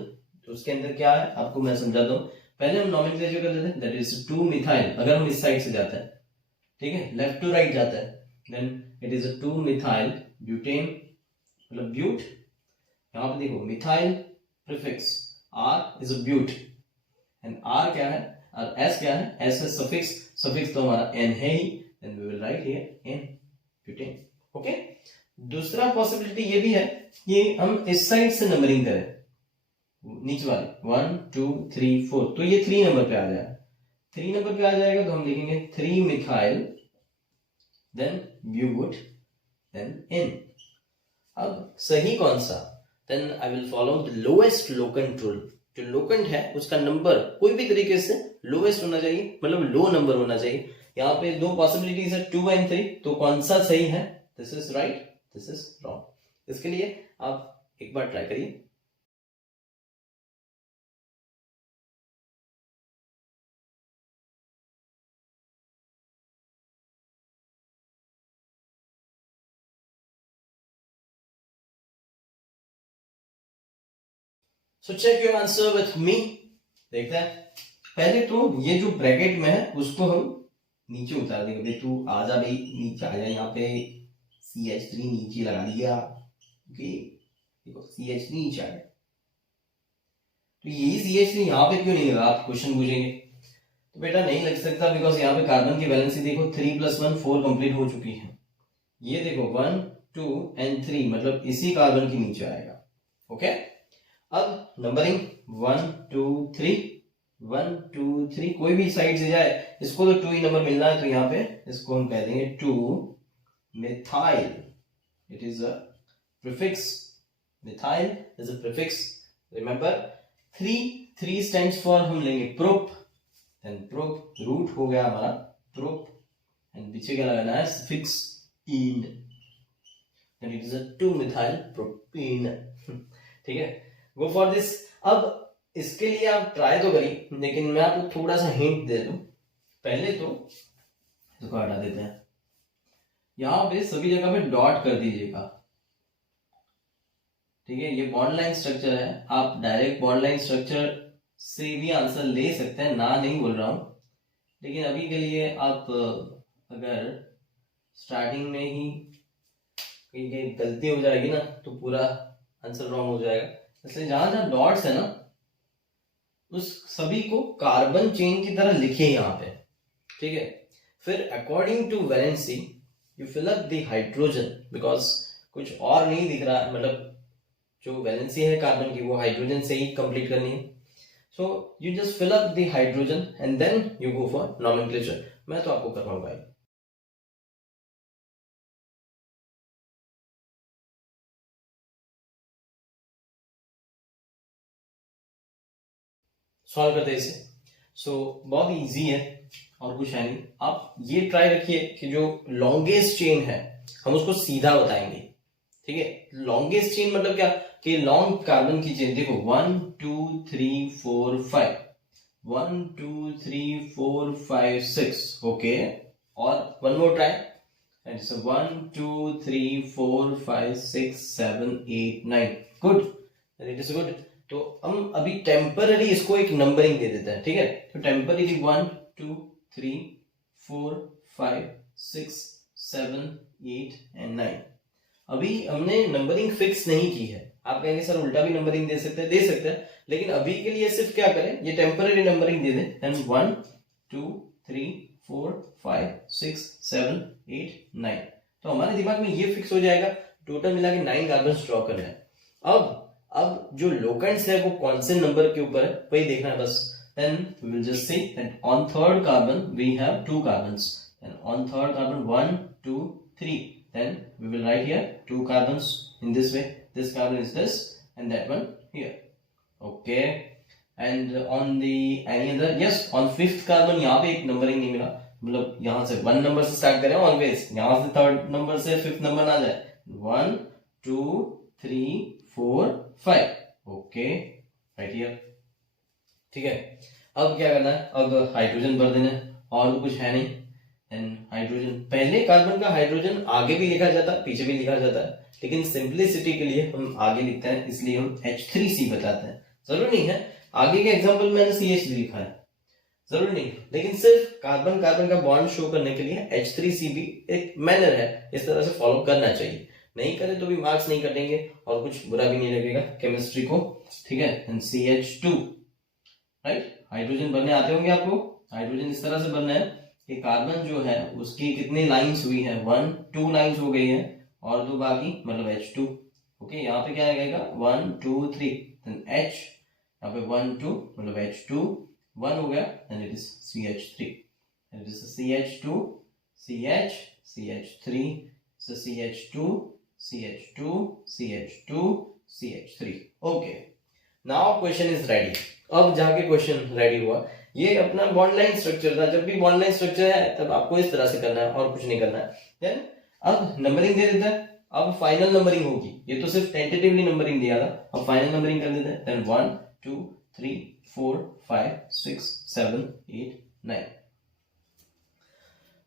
तो उसके अंदर क्या है आपको मैं समझाता हूँ। पहले हम नॉमेनक्लेचर कर देते हैं दैट इज 2 मिथाइल। अगर हम इस साइड से जाते हैं, ठीक है, लेफ्ट टू राइट जाता है, then it is 2 methyl butane मतलब ब्यूट। यहाँ पे देखो methyl prefix R is a but and R क्या है और S क्या है, S है सफिक्स, सफिक्स तो हमारा N है ही, then we will write here N butane. Okay, दूसरा पॉसिबिलिटी ये भी है कि हम इस साइड से नंबरिंग करें, नीचे वाले 1 2 3 4 तो ये 3 नंबर पे आ जाएगा। 3 नंबर पे आ जाएगा तो हम लिखेंगे 3 methyl then but then N। अब सही कौन सा, then I will follow the lowest locant rule. जो लोकेंट है उसका नंबर कोई भी तरीके से लोएस्ट होना चाहिए, मतलब लो नंबर होना चाहिए। यहाँ पे दो पॉसिबिलिटीज है 2 एंड 3, तो कौन सा सही है, this is right this is wrong. इसके लिए आप एक बार ट्राई करिए। So check your answer with me. देखते हैं, पहले तो ये जो ब्रैकेट में है उसको हम नीचे उतार देंगे। भाई तू आजा, भाई नीचे आ जा, यहाँ पे CH3 नीचे लगा दिया। ओके, देखो CH3 नीचे आ गया, तो यही CH3 यहाँ पे क्यों नहीं लगा, आप क्वेश्चन पूछेंगे। तो बेटा नहीं लग सकता बिकॉज यहाँ पे कार्बन की वैलेंसी देखो 3 + 1 4 कंप्लीट हो चुकी है। ये देखो 1 2 एंड 3 मतलब इसी कार्बन के नीचे आएगा। ओके, अब नंबरिंग 1 2 3 1 2 3 कोई भी साइड से जाए इसको तो 2 ही नंबर मिलना है, तो यहाँ पे इसको हम कह देंगे 2 methyl. It is a prefix, methyl is a prefix. Remember 3 stands for हम लेंगे प्रोप, देन प्रोप रूट हो गया हमारा प्रोप एंड पीछे क्या लगाना है fix ene, then it is a 2 methyl propene. ठीक है, गो फॉर दिस। अब इसके लिए आप ट्राई तो करिए, लेकिन मैं आपको थोड़ा सा हिंट दे दूं। पहले तो इसको हटा देते हैं, यहां पे सभी जगह पे डॉट कर दीजिएगा। ठीक है, ये बॉन्ड लाइन स्ट्रक्चर है, आप डायरेक्ट बॉन्ड लाइन स्ट्रक्चर से भी आंसर ले सकते हैं, ना नहीं बोल रहा हूं, लेकिन अभी के लिए आप अगर स्टार्टिंग में ही कहीं गलती हो जाएगी ना तो पूरा आंसर रॉन्ग हो जाएगा। इसलिए जहां जहां डॉट्स है ना उस सभी को कार्बन चेन की तरह लिखे यहाँ पे। ठीक है, फिर according to valency you fill up the hydrogen, because कुछ और नहीं दिख रहा है, मतलब जो वैलेंसी है कार्बन की वो हाइड्रोजन से ही कंप्लीट करनी है। So you just fill up the hydrogen and then you go for nomenclature. मैं तो आपको करवाऊंगा। सॉल्व करते हैं इसे। सो बहुत इजी है और कुछ है नहीं। आप ये ट्राई रखिए कि जो लॉन्गेस्ट चेन है हम उसको सीधा बताएंगे। ठीक है, लॉन्गेस्ट चेन मतलब क्या कि लॉन्ग कार्बन की चेन देखो 1 2 3 4 5 1 2 3 4 5 6। ओके, और one more try and so 1 2 3 4 5 6 7 8 9। Good, it is good. तो हम अभी टेम्पररी इसको एक नंबरिंग दे देते हैं। ठीक है, तो टेम्पररी 1 2 3 4 5 6 7 8 एंड 9। अभी हमने नंबरिंग फिक्स नहीं की है, आप कहेंगे सर उल्टा भी नंबरिंग दे सकते हैं, दे सकते हैं, लेकिन अभी के लिए सिर्फ क्या करें, ये टेम्पररी नंबरिंग दे दें। देन 1 2 3 4 5 6 7 8 9, तो हमारे दिमाग में ये फिक्स हो जाएगा टोटल मिला के 9 कार्बन ड्रॉ करना है। अब जो लोकेंट्स है वो कौन से नंबर के ऊपर है वही देखना है बस। then we will just say that on third carbon we have 2 carbons, and on third carbon 1 2 3, then we will write here 2 carbons in this way, this carbon is this and that one here, okay। and on the any other, yes, on fifth carbon यहाँ पे एक numbering नहीं मिला, मतलब यहाँ से 1 number से start करें ऑलवेज, यहाँ से थर्ड नंबर से फिफ्थ नंबर ना जाए, 1 2 3 4 5, ओके राइट हियर, ठीक है। अब क्या करना है, अब हाइड्रोजन भर देना है, और तो कुछ है नहीं। एंड हाइड्रोजन, पहले कार्बन का हाइड्रोजन आगे भी लिखा जाता है पीछे भी लिखा जाता है, लेकिन सिंपलिसिटी के लिए हम आगे लिखते हैं, इसलिए हम H3C बताते हैं। जरूरी नहीं है आगे के एग्जांपल मैंने CH लिखा है, जरूरी नहीं, लेकिन सिर्फ कार्बन कार्बन का बॉन्ड शो करने के लिए H3C भी एक मैनर है, इस तरह से फॉलो करना चाहिए। नहीं करे तो भी मार्क्स नहीं कटेंगे और कुछ बुरा भी नहीं लगेगा केमिस्ट्री को, ठीक है। एंड CH2, राइट, हाइड्रोजन बनने आते होंगे आपको। हाइड्रोजन इस तरह से बनना है कि कार्बन जो है उसकी कितनी लाइंस हुई है, 1 2 लाइंस हो गई है और 2 बाकी मतलब H2, ओके। यहाँ पे क्या आएगा 1 2 3, देन H, यहाँ पे 1 2 मतलब H2, 1 हो गया and it is CH3, it is CH2 CH CH3, so CH2 CH2 CH2 CH3, okay. Now question is ready. अब जाके क्वेश्चन रेडी हुआ, ये अपना बॉन्ड लाइन स्ट्रक्चर था, जब भी बॉन्ड लाइन स्ट्रक्चर है तब आपको इस तरह से करना है और कुछ नहीं करना है। देन अब नंबरिंग दे देता है, अब फाइनल नंबरिंग होगी, ये तो सिर्फ टेंटेटिवली नंबरिंग दिया था, अब फाइनल नंबरिंग कर देते हैं। देन 1 2 3 4 5 6 7 8 9,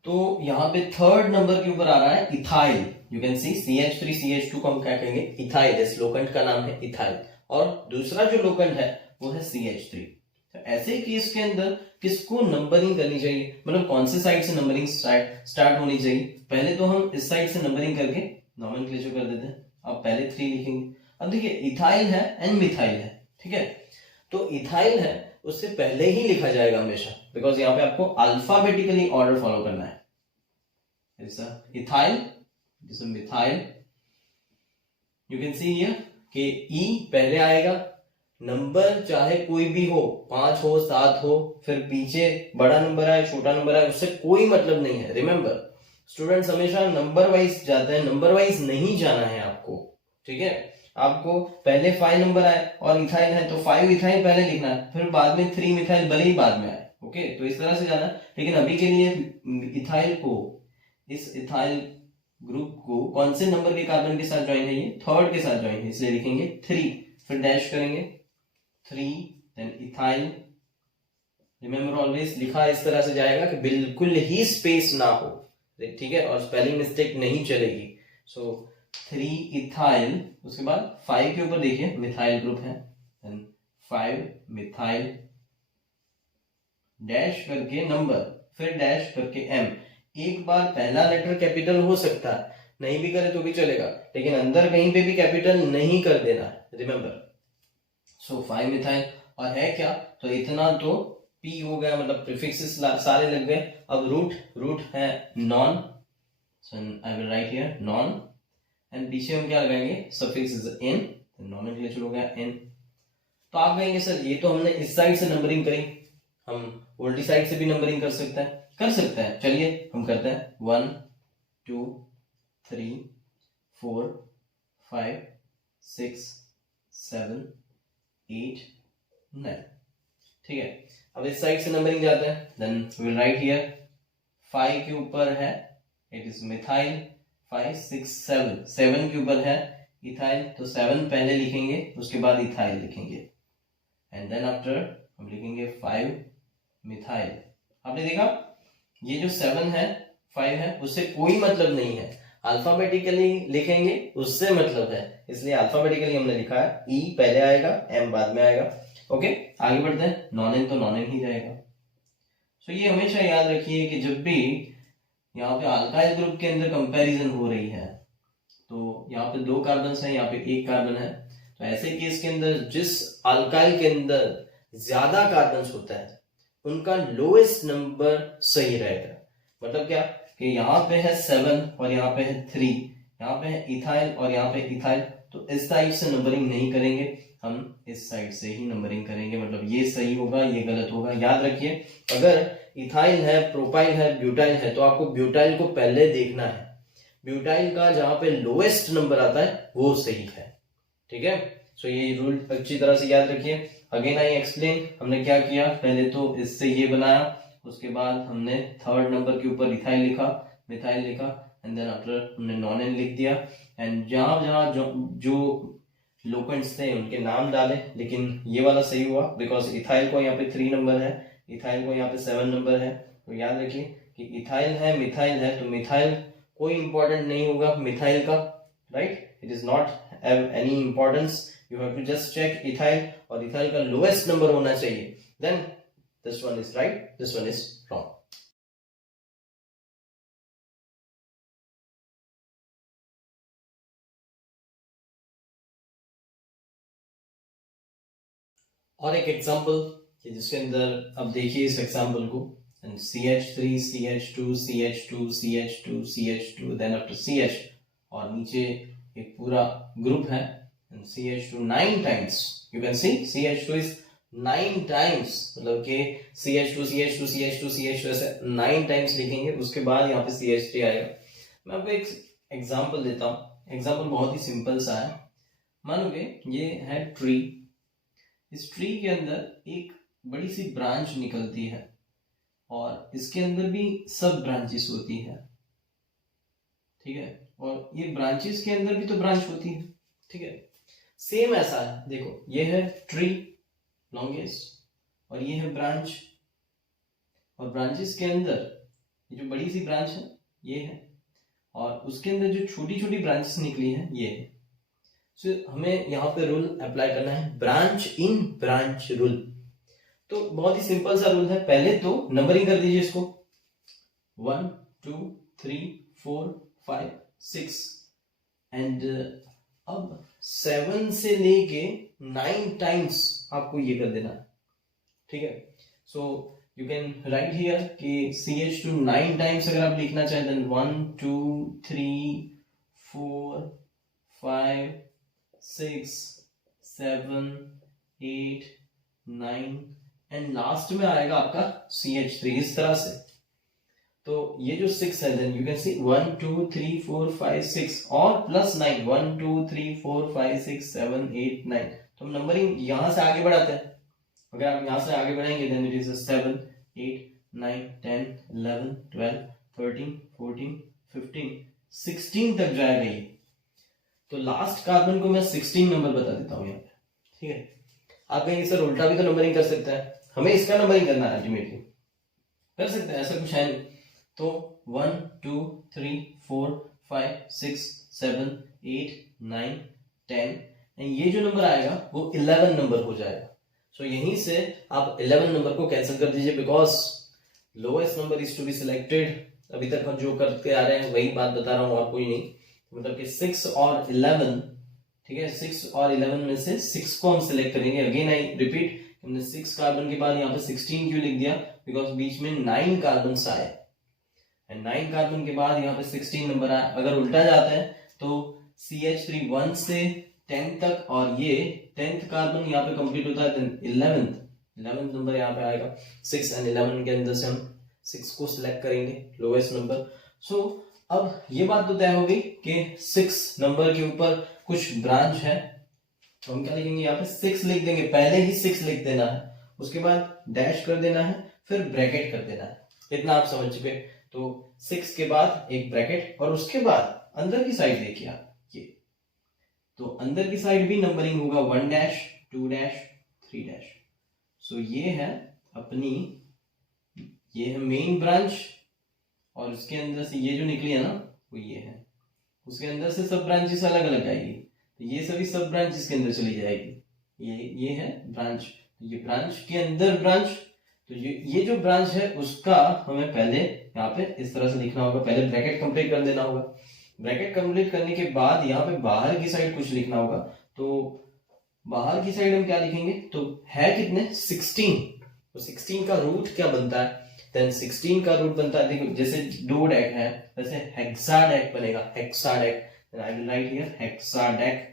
तो यहाँ पे थर्ड नंबर के ऊपर आ रहा है ethyl. You can C CH3 CH2 को हम क्या कहेंगे, इथाइल, इस लोकेंट का नाम है इथाइल, और दूसरा जो लोकेंट है वो है CH3। तो ऐसे केस के अंदर किसको नंबरिंग करनी चाहिए, मतलब कौन से साइड से नंबरिंग स्टार्ट होनी चाहिए। पहले तो हम इस साइड से नंबरिंग करके नोमेनक्लेचर कर देते हैं। अब पहले 3 लिखेंगे। अब देखिए इथाइल है एंड मिथाइल है, ठीक है, तो इथाइल है उससे पहले ही लिखा जाएगा हमेशा, बिकॉज यहाँ पे आपको अल्फाबेटिकली ऑर्डर फॉलो करना है। Ethyl, methyl, you can see here कि E पहले आएगा, नंबर चाहे कोई भी हो, 5 हो 7 हो, फिर पीछे बड़ा नंबर आए छोटा नंबर आए, उससे कोई मतलब नहीं है। रिमेंबर, स्टूडेंट्स हमेशा नंबर वाइज जाते हैं, नंबर वाइज नहीं जाना है आपको, ठीक है। आपको पहले 5 नंबर आए और इथाइल है तो 5 इथाइल पहले लिखना है, फिर बाद में 3 मिथाइल भले ही बाद में आए, ओके, तो इस तरह से जाना है। लेकिन अभी के लिए इथाइल को, इस इथाइल ग्रुप को कौन से नंबर के कार्बन के साथ ज्वाइन है, ये थर्ड के साथ ज्वाइन है, इसलिए लिखेंगे 3, फिर डैश करेंगे 3, देन इथाइल। रिमेंबर ऑलवेज लिखा इस तरह से जाएगा कि बिल्कुल ही स्पेस ना हो, ठीक है, और स्पेलिंग मिस्टेक नहीं चलेगी। सो 3 इथाइल, उसके बाद 5 के ऊपर देखिए मिथाइल ग्रुप है, देन 5 मिथाइल, डैश करके नंबर, फिर डैश करके M। एक बार पहला लेटर कैपिटल हो सकता है, नहीं भी करे तो भी चलेगा, लेकिन अंदर कहीं पे भी कैपिटल नहीं कर देना, रिमेंबर। सो 5 मिथाइल, और है क्या, तो इतना तो P हो गया, मतलब प्रीफिक्सेस सारे लग गए। अब रूट है non, so I will write here non, and पीछे हम क्या लगाएंगे, सफिक्स इज n, नोमेनक्लेचर हो गया n। तो आप कहेंगे सर ये तो हमने इस साइड से नंबरिंग करी, हम उल्टी साइड से भी नंबरिंग कर सकते हैं, चलिए हम करते हैं 1 2 3 4 5 6 7 8 9, ठीक है। अब इस साइड से नंबरिंग जाते हैं, then we will write here 5 के ऊपर है इट इज मिथाइल, 5 6 7 के ऊपर है इथाइल, तो 7 पहले लिखेंगे, उसके बाद इथाइल लिखेंगे, एंड देन आफ्टर हम लिखेंगे 5 मिथाइल। आपने देखा ये जो 7 है 5 है उससे कोई मतलब नहीं है, अल्फाबेटिकली लिखेंगे उससे मतलब है, इसलिए अल्फाबेटिकली हमने लिखा है, E पहले आएगा M बाद में आएगा, ओके। आगे बढ़ते हैं, नॉन एन तो नॉन एन ही जाएगा। सो ये हमेशा याद रखिए कि जब भी यहाँ पे अल्काइल ग्रुप के अंदर कंपैरिजन हो रही है, तो यहाँ पे 2 कार्बन है, यहाँ पे 1 कार्बन है, तो ऐसे केस के अंदर जिस अल्काइल के अंदर ज्यादा कार्बन होता है उनका लोएस्ट नंबर सही रहेगा। मतलब क्या कि यहाँ पे है 7 और यहाँ पे है 3, यहाँ पे है इथाइल और यहाँ पे इथाइल, तो इस टाइप से नंबरिंग नहीं करेंगे, हम इस साइड से ही नंबरिंग करेंगे। मतलब ये सही होगा, ये गलत होगा। याद रखिए, अगर इथाइल है, प्रोपाइल है, ब्यूटाइल है, तो आपको ब्यूटाइल को पहले देखना है। ब्यूटाइल का जहां पे लोएस्ट नंबर आता है वो सही है। ठीक है, सो ये रूल अच्छी तरह से याद रखिए। अगेन आई एक्सप्लेन, हमने क्या किया, पहले तो इससे ये बनाया, उसके बाद हमने थर्ड नंबर के ऊपर इथाइल लिखा, मिथाइल लिखा, एंड देन आफ्टर हमने नॉन लिख दिया। एंड जहां जहां जो लोकेंट्स थे उनके नाम डाले, लेकिन ये वाला सही हुआ बिकॉज इथाइल को यहाँ पे 3 नंबर है, इथाइल को यहाँ पे 7 नंबर है। तो याद रखिए कि इथाइल है, मिथाइल है, तो मिथाइल कोई इंपॉर्टेंट नहीं होगा मिथाइल का, right, it is not have any importance. You have to just check ethyl, और इथाइल का लोएस्ट नंबर होना चाहिए, then this one is right, this one is wrong. और एक एग्जांपल जिसके अंदर अब देखिए इस एग्जांपल को, CH3 CH2 CH2 CH2 CH2 then after CH, और नीचे एक पूरा ग्रुप है CH2 9 times, you can C CH2 is 9 times, मतलब कि CH2 CH2 CH2 CH2 ऐसे 9 टाइम्स लिखेंगे, उसके बाद यहाँ पे CH3 आएगा। मैं आपको एक एग्जांपल देता हूँ, एग्जांपल बहुत ही सिंपल सा है। मानोगे ये है ट्री, इस ट्री के अंदर एक बड़ी सी ब्रांच निकलती है और इसके अंदर भी सब ब्रांचेस होती है, ठीक है, और ये ब्रांचेस के अंदर भी तो ब्रांच होती है, ठीक है। सेम ऐसा है, देखो ये है ट्री लॉन्गेस्ट और ये है ब्रांच, और ब्रांचेस के अंदर ये जो बड़ी सी ब्रांच है ये है, और उसके अंदर जो छोटी छोटी ब्रांचेस निकली है ये है। So, हमें यहाँ पे रूल अप्लाई करना है, ब्रांच इन ब्रांच रूल। तो बहुत ही सिंपल सा रूल है, पहले तो नंबरिंग कर दीजिए इसको 1 2 3 4 5 6, एंड अब 7 से लेके 9 टाइम्स आपको ये कर देना है, ठीक है। So you can write here कि CH2 9 टाइम्स अगर आप लिखना चाहें देन 1 2 3 4 5 6 7 8 9 एंड लास्ट में आएगा आपका CH3 इस तरह से। तो ये जो 6 है देन यू कैन सी 1 2 3 4 5 6 और प्लस 9 1 2 3 4 5 6 7 8 9। तो हम नंबरिंग यहां से आगे बढ़ाते हैं, अगर आप यहां से आगे बढ़ाएंगे देन इट इज 7 8 9 10 11 12 13 14 15 16 तक जाएगा ये। तो लास्ट कार्बन को मैं 16 नंबर बता देता हूं यहाँ पे, ठीक है। आप कहेंगे सर उल्टा भी तो नंबरिंग कर सकता है, हमें इसका नंबरिंग करना है, अल्टीमेटली कर सकते हैं, ऐसा कुछ है नहीं। तो 1 2 3 4 5 6 7 8 9 10 एंड ये जो नंबर आएगा वो 11 नंबर हो जाएगा। सो यहीं से आप 11 नंबर को कैंसिल कर दीजिए because lowest number is to be selected. अभी तक हम जो करते आ रहे हैं वही बात बता रहा हूं और कोई नहीं, मतलब कि 6 और 11, ठीक है, 6 और 11 में से 6 को हम सिलेक्ट करेंगे। अगेन आई रिपीट, हमने 6 कार्बन के बाद यहाँ पे 16 क्यों लिख दिया, बिकॉज बीच में 9 कार्बन आए एंड 9 कार्बन के बाद यहाँ पे 16 नंबर आया। अगर उल्टा जाता है तो CH3 1 से 10 तक और ये 10th कार्बन यहाँ पे कंप्लीट होता है, 11th नंबर यहाँ पे आएगा। 6 एंड 11 के अंदर से हम 6 को सिलेक्ट करेंगे लोएस्ट नंबर। सो अब ये बात तो तय हो गई कि 6 नंबर के ऊपर कुछ ब्रांच है, तो हम क्या लिखेंगे यहाँ पे 6 लिख देंगे, पहले ही 6 लिख देना है, उसके बाद डैश कर देना है, फिर ब्रैकेट कर देना है। इतना आप समझ चुके। तो 6 के बाद एक ब्रैकेट और उसके बाद अंदर की साइड देखिए आप ये, तो अंदर की साइड भी नंबरिंग होगा 1 डैश 2 डैश 3 डैश। सो ये है अपनी, ये है मेन ब्रांच और उसके अंदर से ये जो निकली है ना वो ये है, उसके अंदर से सब ब्रांचेस अलग अलग आएगी, तो ये सभी सब ब्रांच इसके अंदर चली जाएगी। ये है ब्रांच, ये ब्रांच के अंदर ब्रांच। तो ये जो ब्रांच है उसका हमें पहले यहाँ पे इस तरह से लिखना होगा, पहले ब्रैकेट कंप्लीट कर देना होगा। ब्रैकेट कंप्लीट करने के बाद यहाँ पे बाहर की साइड कुछ लिखना होगा। तो बाहर की साइड हम क्या लिखेंगे, तो है कितने 16, तो 16 का रूट क्या बनता है, देन 16 का रूट बनता है, देखो जैसे डोडेक है वैसे हेक्साडेक बनेगा, hexadec, then I will write here hexadec,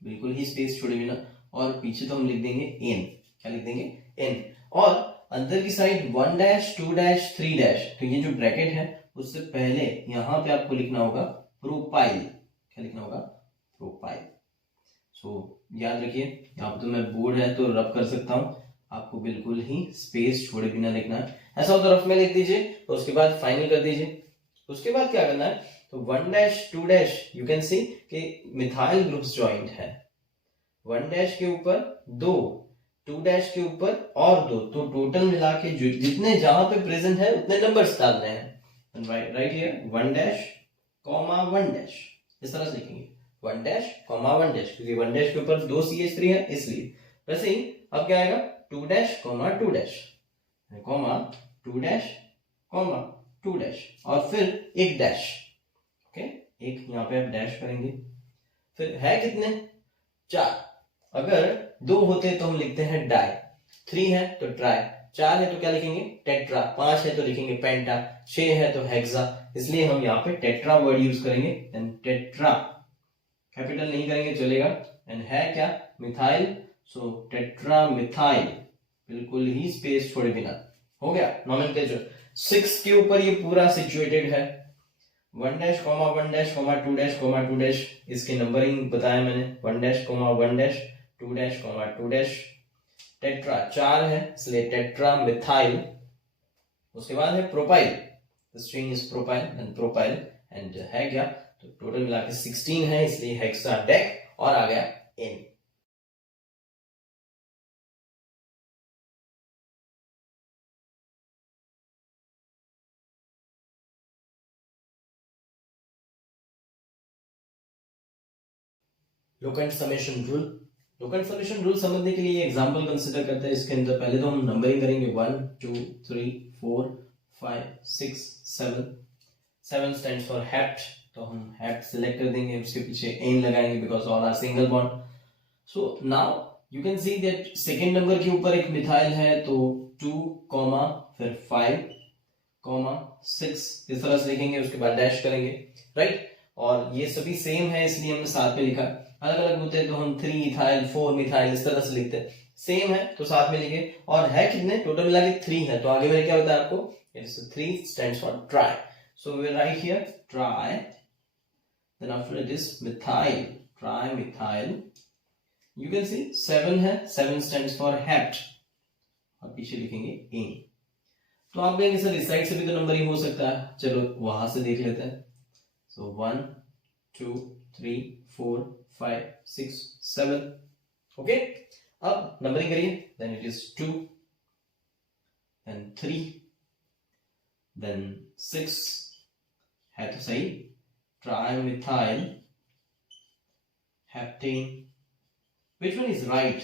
बिल्कुल ही स्पेस छोड़ेंगे ना, और पीछे तो हम लिख देंगे एन, क्या लिख देंगे एन, और अंदर की साइड 1 डैश 2 डैश 3 डैश, तो ये जो ब्रैकेट है उससे पहले यहां पे आपको लिखना होगा प्रोपाइल, क्या लिखना होगा प्रोपाइल। सो याद रखिए, यहाँ पे तो मैं बोर्ड है तो रब कर सकता हूं, आपको बिल्कुल ही स्पेस छोड़े बिना लिखना है, ऐसा हो तो रफ में लिख दीजिए, तो उसके बाद फाइनल कर दीजिए। उसके बाद क्या करना है, तो 1 dash 2 dash, you can see कि मिथाइल ग्रुप्स ज्वाइंट है, 1 डैश के ऊपर 2, 2 डैश के ऊपर और 2, तो टोटल मिला के जितने जहां पे प्रेजेंट है उतने नंबर्स डालने हैं, right here 1 dash comma 1 dash, इस तरह से लिखेंगे 1 डैश कॉमा 1 डैश, क्योंकि 1 डैश के ऊपर 2 CH3 है इसलिए। वैसे ही अब क्या आएगा 2 dash comma 2 dash comma 2 dash comma 2 dash, और फिर एक डैश, ओके, एक यहाँ पे आप डैश करेंगे। फिर है कितने 4, अगर 2 होते तो हम लिखते हैं डाई, 3 है तो ट्राई, 4 है तो क्या लिखेंगे टेट्रा, 5 है तो लिखेंगे पेंटा, 6 है तो हेक्सा, इसलिए हम यहाँ पे टेट्रा वर्ड यूज करेंगे, एंड टेट्रा कैपिटल नहीं करेंगे चलेगा, एंड है क्या मिथाइल, सो टेट्रा मिथाइल, बिल्कुल ही स्पेस छोड़े बिना, हो गया नोमेनक्लेचर। 6 के ऊपर ये पूरा सिचुएटेड है, 1 dash comma 1 dash comma 2 dash comma 2 dash, इसके नंबरिंग बताया मैंने, 1 dash comma 1 dash 2 dash comma 2 dash, tetra 4 है इसलिए टेट्रा मिथाइल, उसके बाद है propyl, the string is propyl and propyl, and है क्या, तो टोटल मिला के 16 है इसलिए हेक्साडेक, और आ गया ane. Locant summation rule, locant summation rule समझने के लिए एग्जांपल कंसीडर करते हैं। इसके अंदर पहले तो हम नंबरिंग करेंगे 1 2 3 4 5 6 7, 7 स्टैंड्स फॉर हेप्ट, तो हम हेप्ट सिलेक्ट कर देंगे, उसके पीछे एन लगाएंगे because all are single bond. So now you can see that second number के ऊपर एक मिथाइल है, तो 2 कॉमा फिर 5 कॉमा 6, इस तरह से लिखेंगे, उसके बाद डैश करेंगे, राइट, और ये सभी सेम है इसलिए हमने साथ में लिखा, अलग अलग होते हैं तो हम 3 इथाइल 4 मिथाइल इस तरह से लिखते हैं, सेम है तो साथ में लिखे, और है कितने टोटल मिला के 3 है, तो आगे मेरे क्या होता है आपको, it's 3 stands for tri, so we write here tri, then after it is methyl, tri methyl, you can see 7 है, 7 स्टैंड्स फॉर हेप्ट, और पीछे लिखेंगे इन। तो आप कहेंगे सर इस साइड से भी तो नंबरिंग हो सकता है, चलो वहां से देख लेते हैं। सो 1 2 3 4 5 6 7, ओके, अब नंबरिंग करिए, then it is 2 then 3 then 6, है तो सही, trimethyl heptane, which one is right.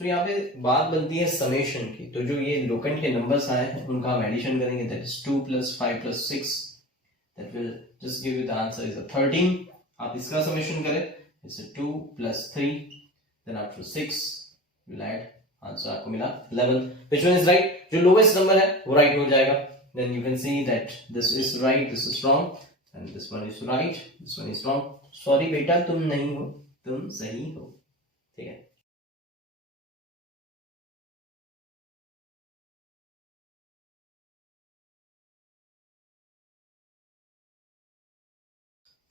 So यहाँ पे बात बनती है समेशन की, तो जो ये लोकेंट के नंबर्स आए हैं उनका हम एडिशन करेंगे, that is 2 + 5 + 6, that will just give you the answer is 13। आप इसका समेशन करें, it's 2 + 3 then after 6 will add, answer आपको मिला 11। व्हिच वन इज राइट, जो लोवेस्ट नंबर है वो राइट हो जाएगा, then you can see that this is right, this is wrong, and this one is right, this one is wrong. Sorry बेटा तुम नहीं हो, तुम सही हो, ठीक है।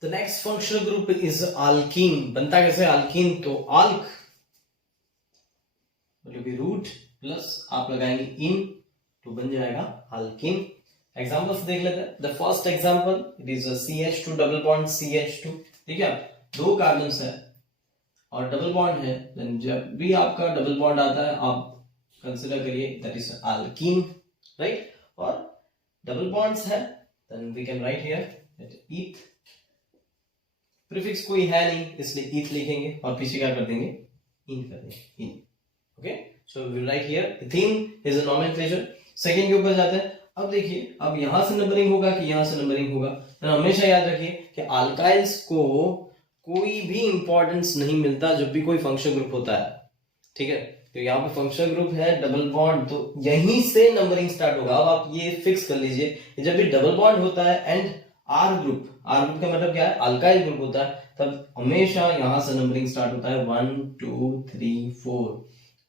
The next functional group is alkene। बनता कैसे alkene, तो alk मतलब कि रूट प्लस आप लगाएंगे इन, तो बन जाएगा alkene। एग्जांपल्स देख लेते हैं। The first example it is CH2 double bond CH2, ठीक है, 2 कार्बन्स है और डबल बॉन्ड है, देन जब भी आपका डबल बॉन्ड आता है आप कंसीडर करिए दैट इज alkene, राइट, और डबल बॉन्ड्स है then we can write here that eth, prefix कोई है नहीं इसलिए eth लिखेंगे और पीछे क्या कर देंगे इन कर देंगे ene, okay. So we write here ethene is a nomenclature. Second के ऊपर जाते हैं। अब देखिए अब यहां से नंबरिंग होगा कि यहां से नंबरिंग होगा, तो हमेशा याद रखिए कि अल्काइल्स को कोई भी इंपॉर्टेंस नहीं मिलता जब भी कोई फंक्शन ग्रुप होता है, ठीक है। तो यहाँ पे फंक्शन ग्रुप है डबल बॉन्ड, तो यहीं से नंबरिंग स्टार्ट होगा। अब आप ये फिक्स कर लीजिए, जब भी डबल बॉन्ड होता है एंड आर ग्रुप का मतलब क्या है, अल्काइल ग्रुप होता है, तब हमेशा यहां से नंबरिंग स्टार्ट होता है 1 2 3 4,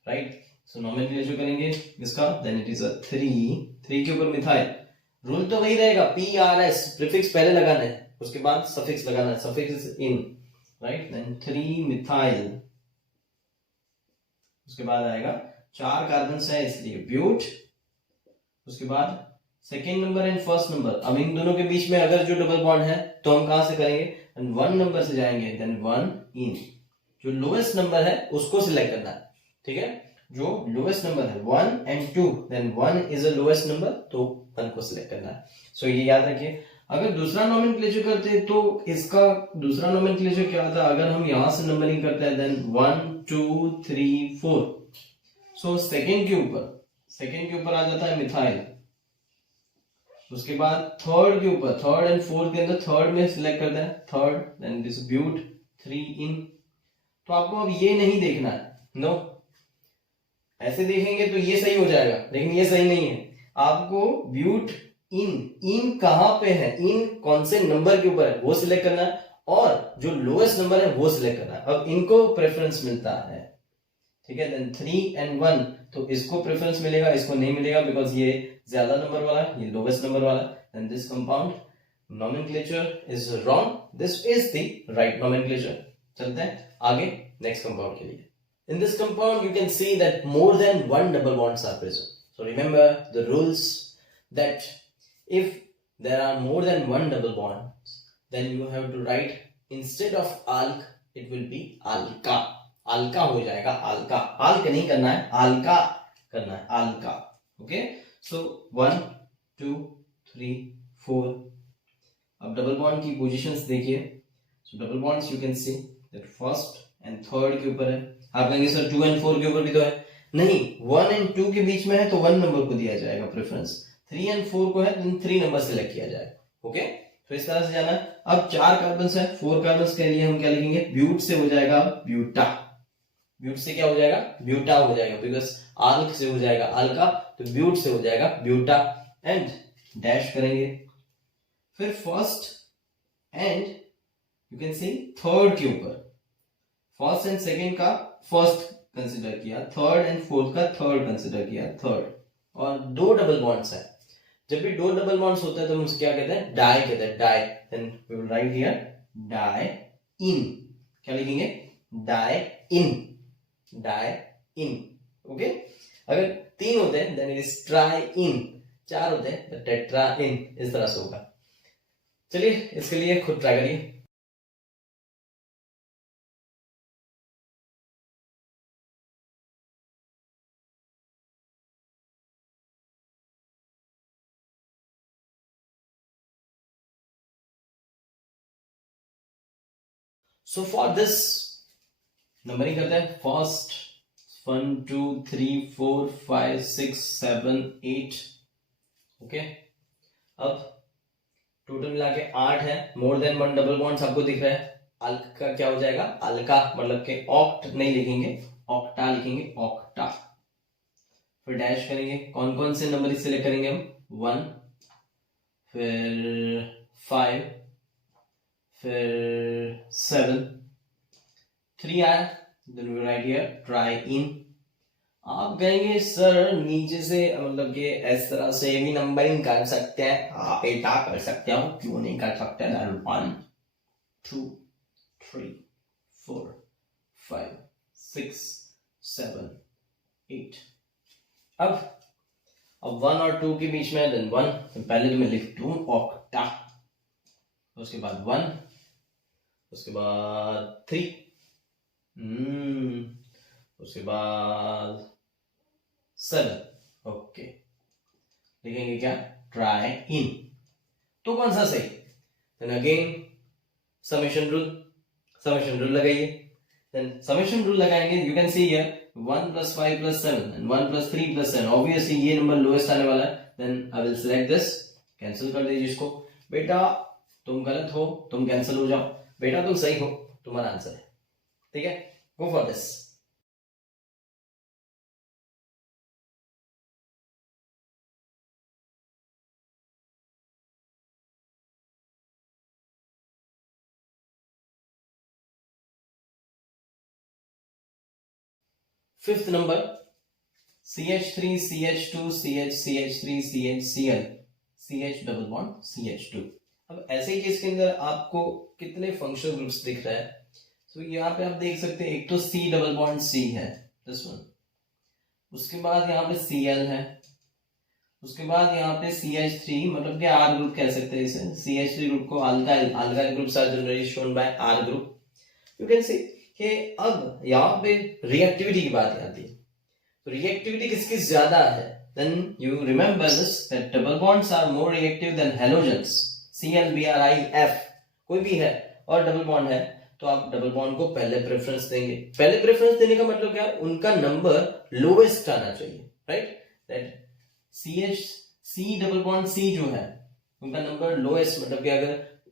राइट। सो नोमेनक्लेचर करेंगे इसका, देन इट इज अ 3 के ऊपर मिथाइल। रूल तो वही रहेगा, पी आर एस, प्रीफिक्स पहले लगाना है, उसके बाद सफिक्स लगाना है, सफिक्स इन, राइट। देन 3 मिथाइल, उसके बाद आएगा 4 कार्बन है इसलिए ब्यूट, उसके बाद second number and first number. अब इन दोनों के बीच में अगर जो डबल बॉन्ड है तो हम कहां से करेंगे, एंड 1 नंबर से जाएंगे, देन 1 इन। जो लोएस्ट नंबर है उसको सिलेक्ट करना है, ठीक है। जो लोएस्ट नंबर है 1 and 2, then 1 is a lowest number, तो 1 को सिलेक्ट करना है। सो ये याद रखिए। अगर दूसरा नोमेनक्लेचर करते हैं तो इसका दूसरा नोमेनक्लेचर क्या होता है, अगर हम यहां से नंबरिंग करते हैं, देन 1 2 3 4। सो सेकेंड के ऊपर आ जाता है मिथाइल, उसके बाद थर्ड के ऊपर, थर्ड एंड फोर्थ के अंदर थर्ड में सिलेक्ट करते हैं, थर्ड, देन दिस ब्यूट 3 इन। तो आपको अब ये नहीं देखना है, नो, ऐसे देखेंगे तो ये सही हो जाएगा, लेकिन ये सही नहीं है। आपको ब्यूट इन कहां पे है, इन कौन से नंबर के ऊपर है वो सिलेक्ट करना है, और जो लोएस्ट नंबर है वो सिलेक्ट करना है। अब इनको प्रेफरेंस मिलता है, ठीक है। देन 3 एंड 1, तो इसको प्रेफरेंस मिलेगा, इसको नहीं मिलेगा, बिकॉज ये ज्यादा नंबर वाला है, ये लोवेस्ट नंबर वाला है। Then this compound nomenclature is wrong, this is the right nomenclature. चलते हैं आगे नेक्स्ट कंपाउंड के लिए। In this compound, you can see that more than one double bonds are present. So remember the rules that if there are more than one double bonds, then you have to write instead of alk, it will be alka. Alka हो जाएगा, alka. Alk नहीं करना है, alka करना है, alka. Okay? So 1 2 3 4. अब double bond की positions देखिए. So double bonds you can see that first and third के ऊपर है। आप कहेंगे सर 2 एंड 4 के ऊपर भी तो है, नहीं, 1 एंड 2 के बीच में है तो 1 नंबर को दिया जाएगा प्रेफरेंस, 3 एंड 4 को है तो 3 नंबर सिलेक्ट किया जाएगा। ओके, तो इस तरह से जाना है। अब 4 कार्बन है, 4 कार्बन के लिए हम क्या लिखेंगे, ब्यूट से हो जाएगा ब्यूटा, ब्यूट से क्या हो जाएगा, ब्यूटा हो जाएगा, बिकॉज आल्क से हो जाएगा अल्का, तो ब्यूट से हो जाएगा ब्यूटा, एंड डैश करेंगे। फिर first and you can C third के ऊपर, फर्स्ट एंड सेकेंड का फर्स्ट कंसिडर किया, थर्ड एंड फोर्थ का थर्ड कंसिडर किया, थर्ड, और 2 डबल बॉन्ड्स है। जब भी 2 डबल बॉन्ड्स होते हैं तो हम उसे क्या कहते हैं, डाई कहते हैं, di. Then we will write here diene, क्या लिखेंगे, diene, diene. Okay, अगर 3 होते हैं then it is triene, 4 होते हैं तो टेट्रा इन, इस तरह से होगा। चलिए इसके लिए खुद ट्राई करिए। So for this नंबरिंग करते हैं, फर्स्ट 1 2 3 4 5 6 7 8। ओके, अब टोटल मिला के 8 है, मोर देन 1 डबल बॉन्ड्स आपको दिख रहा है। अल्क का क्या हो जाएगा, अल्का, मतलब के ऑक्ट नहीं लिखेंगे, ऑक्टा लिखेंगे, ऑक्टा। फिर डैश करेंगे, कौन कौन से नंबर सिलेक्ट करेंगे हम, 1, फिर 5, फिर 7, 3 आया, then we write here tri ene. आप कहेंगे सर नीचे से मतलब कि इस तरह से भी नंबरिंग कर सकते हैं, आप बेटा कर सकते हो, क्यों नहीं कर सकते, 1 2 3 4 5 6 7 8। अब 1 और 2 के बीच में देन 1, तो पहले तो मैं लिख दूं ऑक्टा, उसके बाद 1, उसके बाद 3, उसके बाद 7। ओके, लिखेंगे क्या, ट्राई इन। तो कौन सा सही, देन अगेन समेशन रूल लगाइए। देन समेशन रूल लगाएंगे, you can see here 1 + 5 + 7 and 1 + 3 + 7, obviously ये नंबर लोएस्ट आने वाला है। Then I will select this, cancel कर दीजिए इसको। बेटा तुम गलत हो, तुम कैंसिल हो जाओ, बेटा तुम सही हो, तुम्हारा आंसर है, ठीक है, go for this. Fifth number CH3 CH2 CH CH3 CH Cl CH double bond CH2। अब ऐसे केस के अंदर आपको कितने फंक्शनल ग्रुप्स दिख रहा है? तो यहाँ पे आप देख सकते हैं, एक तो C डबल बॉन्ड C है, दिस वन, उसके बाद यहाँ पे Cl है, उसके बाद यहाँ पे CH3, मतलब कि R ग्रुप कह सकते हैं इसे, CH3 ग्रुप को alkyl groups are generally shown by R group. You can see कि अब यहाँ पे रिएक्टिविटी की बात आती है, तो रिएक्टिविटी किसकी ज्यादा है? then you remember this that double bonds are more reactive than halogens, Cl Bri F कोई भी है और डबल बॉन्ड है, तो आप डबल बॉन्ड को पहले प्रेफरेंस देंगे। पहले प्रेफरेंस देने का मतलब क्या? उनका नंबर लोवेस्ट आना चाहिए, right? That C double bond C जो है उनका नंबर लोएस्ट, मतलब कि अगर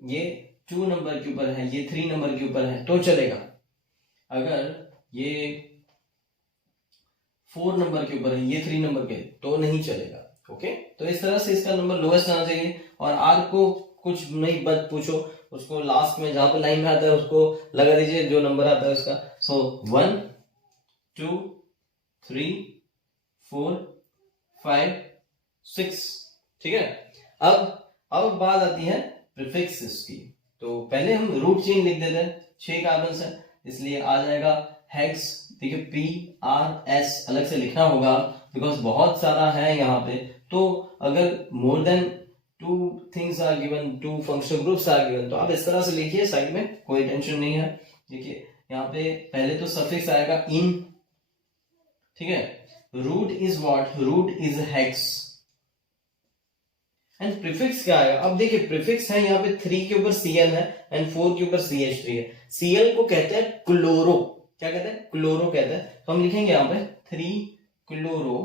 ये 2 नंबर के ऊपर है, ये 3 नंबर के ऊपर है तो चलेगा, अगर ये 4 नंबर के ऊपर है, ये 3 नंबर के, तो नहीं चलेगा। ओके, तो इस तरह से इसका नंबर लोएस्ट आना चाहिए। और आर को कुछ नहीं बत पूछो, उसको लास्ट में जहां पे लाइन में आता है उसको लगा दीजिए जो नंबर आता है उसका। सो 1 2 3 4 5 6, ठीक है। अब बात आती है प्रीफिक्सेस की, तो पहले हम रूट चेन लिख देते हैं। 6 कार्बन है इसलिए आ जाएगा हेक्स, देखिए PRS अलग से लिखना होगा बिकॉज बहुत सारा है यहाँ पे, तो अगर more than 2 things are given, 2 functional groups are given, तो आप इस तरह से लिखिए साइड में, कोई टेंशन नहीं है। देखिए यहाँ पे पहले तो सफिक्स आएगा इन, ठीक है। Root is what? Root is hex. And prefix क्या आएगा? अब देखिए प्रीफिक्स है यहाँ पे 3 के ऊपर Cl है एंड 4 के ऊपर CH3 है। Cl को कहते हैं क्लोरो, क्या कहते हैं? क्लोरो कहते हैं। तो हम लिखेंगे यहाँ पे 3 क्लोरो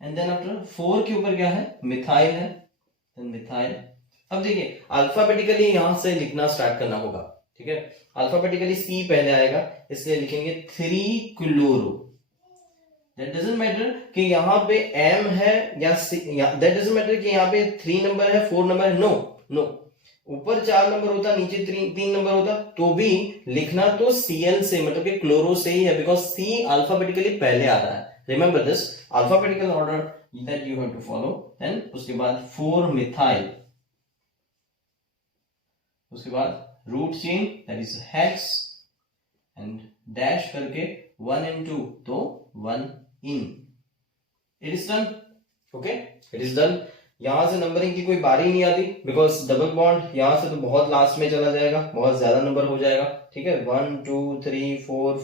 एंड देन आफ्टर 4 के ऊपर क्या है? मिथाइल है, देन मिथाइल। अब देखिए अल्फाबेटिकली यहां से लिखना स्टार्ट करना होगा, ठीक है। अल्फाबेटिकली C पहले आएगा इसलिए लिखेंगे 3 क्लोरो। दैट डजंट मैटर कि यहाँ पे M है या दैट डजंट मैटर कि यहाँ पे 3 नंबर है 4 नंबर है, नो, ऊपर 4 नंबर होता नीचे 3 नंबर होता तो भी लिखना तो Cl से, मतलब कि क्लोरो से ही है, बिकॉज C अल्फाबेटिकली पहले आता है। Remember this alphabetical order that you have to follow. Then उसके बाद 4 मिथाइल, उसके बाद root chain that is hex and dash करके 1 and 2 तो 1 ene. It is done, okay, it is done. यहां से नंबरिंग की कोई बारी नहीं आती बिकॉज डबल बॉन्ड यहां से तो बहुत लास्ट में चला जाएगा, बहुत ज्यादा नंबर हो जाएगा, ठीक है। 1 2 3 4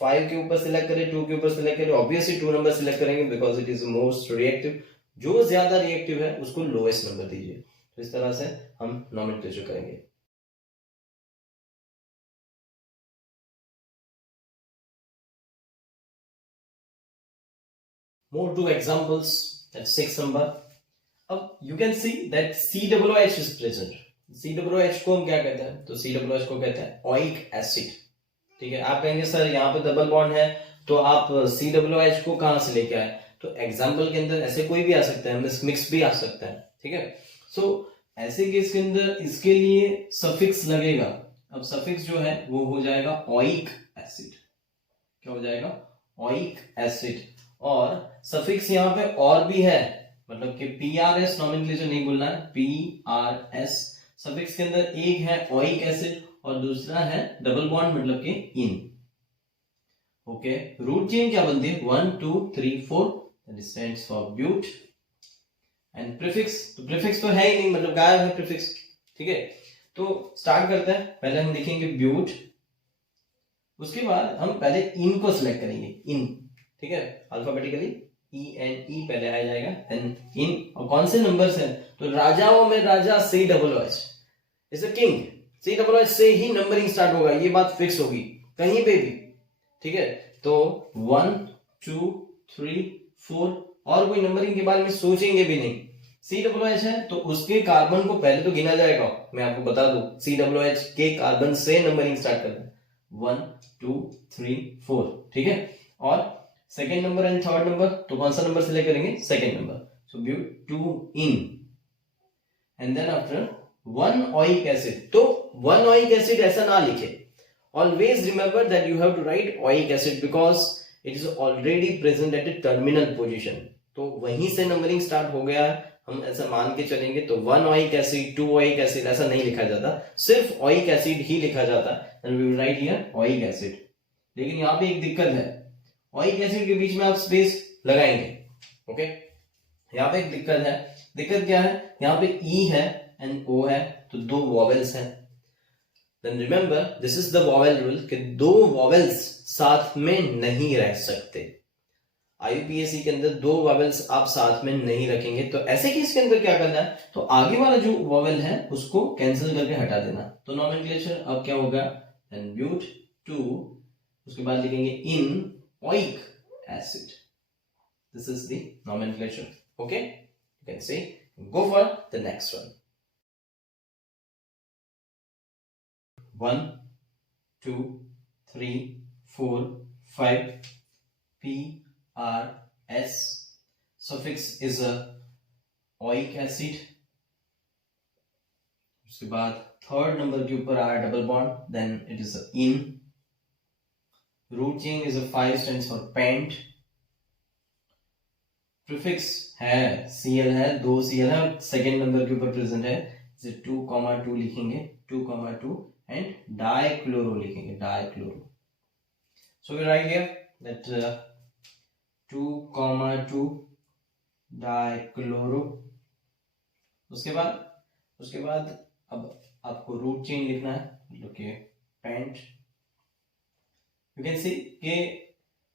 5 के ऊपर सिलेक्ट करें, 2 के ऊपर सिलेक्ट करें, ऑब्वियसली 2 नंबर सिलेक्ट करेंगे because it is most reactive. जो ज्यादा रिएक्टिव है उसको लोएस्ट नंबर दीजिए। तो इस तरह से हम नॉमेनक्लेचर करेंगे। More 2 examples. That's 6 number. अब you can see that COOH is present. COOH को हम क्या कहते हैं? तो COOH को कहते हैं ओइक एसिड, ठीक है। आप कहेंगे सर यहाँ पे डबल बॉन्ड है तो आप COOH को कहां से लेके आए? तो एग्जाम्पल के अंदर ऐसे कोई भी आ सकता है, मिक्स भी आ सकता है, ठीक है। सो ऐसे केस के अंदर इसके लिए सफिक्स लगेगा। अब सफिक्स जो है वो हो जाएगा ओइक एसिड। क्या हो जाएगा? Oic acid. और सफिक्स यहाँ पे और भी है, मतलब कि PRS नॉमेनक्लेचर नहीं बोलना है, PRS। सफिक्स के अंदर एक है ओइक एसिड और दूसरा है डबल बॉन्ड, मतलब कि इन। ओके, रूट चेन क्या बनती है? 1 2 3 4 that stands for but. And prefix, तो प्रीफिक्स तो है ही नहीं, मतलब गायब है प्रीफिक्स, ठीक है। तो स्टार्ट करते हैं। पहले हम लिखेंगे ब्यूट, उसके बाद हम पहले इन को सिलेक्ट करेंगे, इन, ठीक है। अल्फाबेटिकली E पहले आ जाएगा, देन इन। और कौन से नंबर्स हैं? तो राजाओं में राजा COOH is a king. COOH से ही नंबरिंग स्टार्ट होगा, ये बात फिक्स होगी कहीं पे भी, ठीक है। तो 1 2 3 4 और कोई नंबरिंग के बारे में सोचेंगे भी नहीं, COOH है तो उसके कार्बन को पहले तो गिना जाएगा, मैं आपको बता दूं COOH के कार्बन से नंबरिंग स्टार्ट करना है 1 2 3 4, ठीक है। और second number and third number तो कौन सा नंबर सिलेक्ट करेंगे, second number, so but two ene and then after 1 oic acid. तो 1 ओइक एसिड ऐसा ना लिखे, always remember that you have to write oic acid because it is already present at a terminal position। तो वहीं से numbering start हो गया है, हम ऐसा मान के चलेंगे। तो 1 ओइक एसिड 2 ओइक एसिड ऐसा नहीं लिखा जाता, सिर्फ ओइक एसिड ही लिखा जाता है, and we will write here oic acid. लेकिन यहाँ पे एक दिक्कत है, ओइक एसिड के बीच में आप स्पेस लगाएंगे, ओके। यहाँ पे एक दिक्कत है, दिक्कत क्या है, यहाँ पे E है एंड O है तो दो वॉवेल्स हैं। Then remember this is the vowel rule कि दो वॉवेल्स साथ में नहीं रह सकते। IUPAC के अंदर दो वॉवेल्स आप साथ में नहीं रखेंगे। तो ऐसे केस के अंदर क्या करना है, तो आगे वाला जो वॉवेल है उसको कैंसिल करके हटा देना। तो नॉमेनक्लेचर अब क्या होगा, then but-2, उसके बाद लिखेंगे ene oic acid. This is the nomenclature, okay? You can say go for the next one। 1 2 3 4 5 PRS suffix is a oic acid। उसके बाद थर्ड नंबर के ऊपर R double bond, then it is ene. Root chain is 5 stands for pent. Prefix है Cl है, 2 Cl है, second number के ऊपर present है, इसे 2,2 लिखेंगे, 2,2 एंड डाइक्लोरो लिखेंगे, dichloro. So we write here that 2,2 dichloro. उसके बाद अब आपको रूट चेन लिखना है, मतलब कि पेंट। यू कैन सी के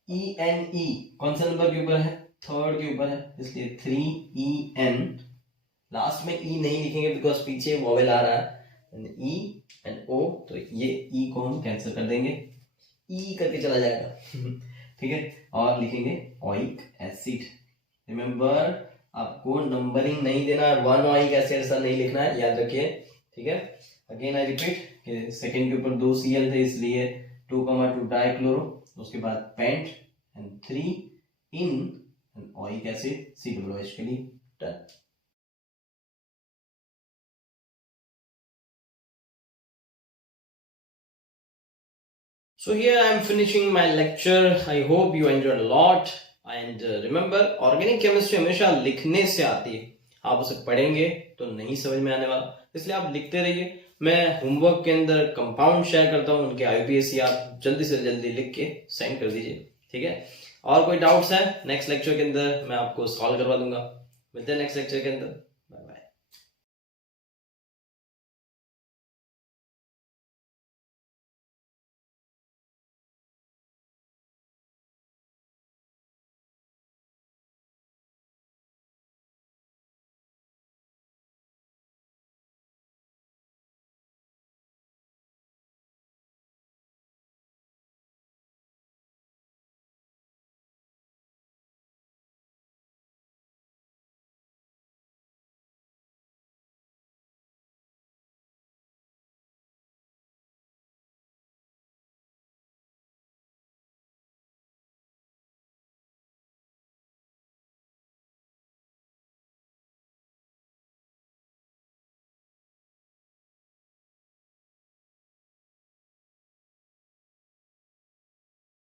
ENE कौन सा नंबर के ऊपर है, थर्ड के ऊपर है, इसलिए 3EN। लास्ट में E नहीं लिखेंगे बिकॉज पीछे वॉवेल आ रहा है, E एंड O, तो ये E को हम कैंसिल कर देंगे, E करके चला जाएगा ठीक है। और लिखेंगे ओइक एसिड। रिमेंबर आपको नंबरिंग नहीं देना, 1 ओइक एसिड ऐसा नहीं लिखना है, याद रखिए, ठीक है। अगेन आई रिपीट, सेकेंड के ऊपर 2 Cl थे इसलिए 2,2 डाइक्लोरो, उसके बाद pent and 3 ene and oic acid COOH के लिए done. So here I am finishing my lecture. I hope you enjoyed a lot and remember organic chemistry हमेशा लिखने से आती है, आप उसे पढ़ेंगे तो नहीं समझ में आने वाला, इसलिए आप लिखते रहिए। मैं होमवर्क के अंदर कंपाउंड शेयर करता हूँ, उनके IUPAC आप जल्दी से जल्दी लिख के सेंड कर दीजिए, ठीक है। और कोई डाउट्स है नेक्स्ट लेक्चर के अंदर मैं आपको सॉल्व करवा दूंगा। मिलते हैं नेक्स्ट लेक्चर के अंदर।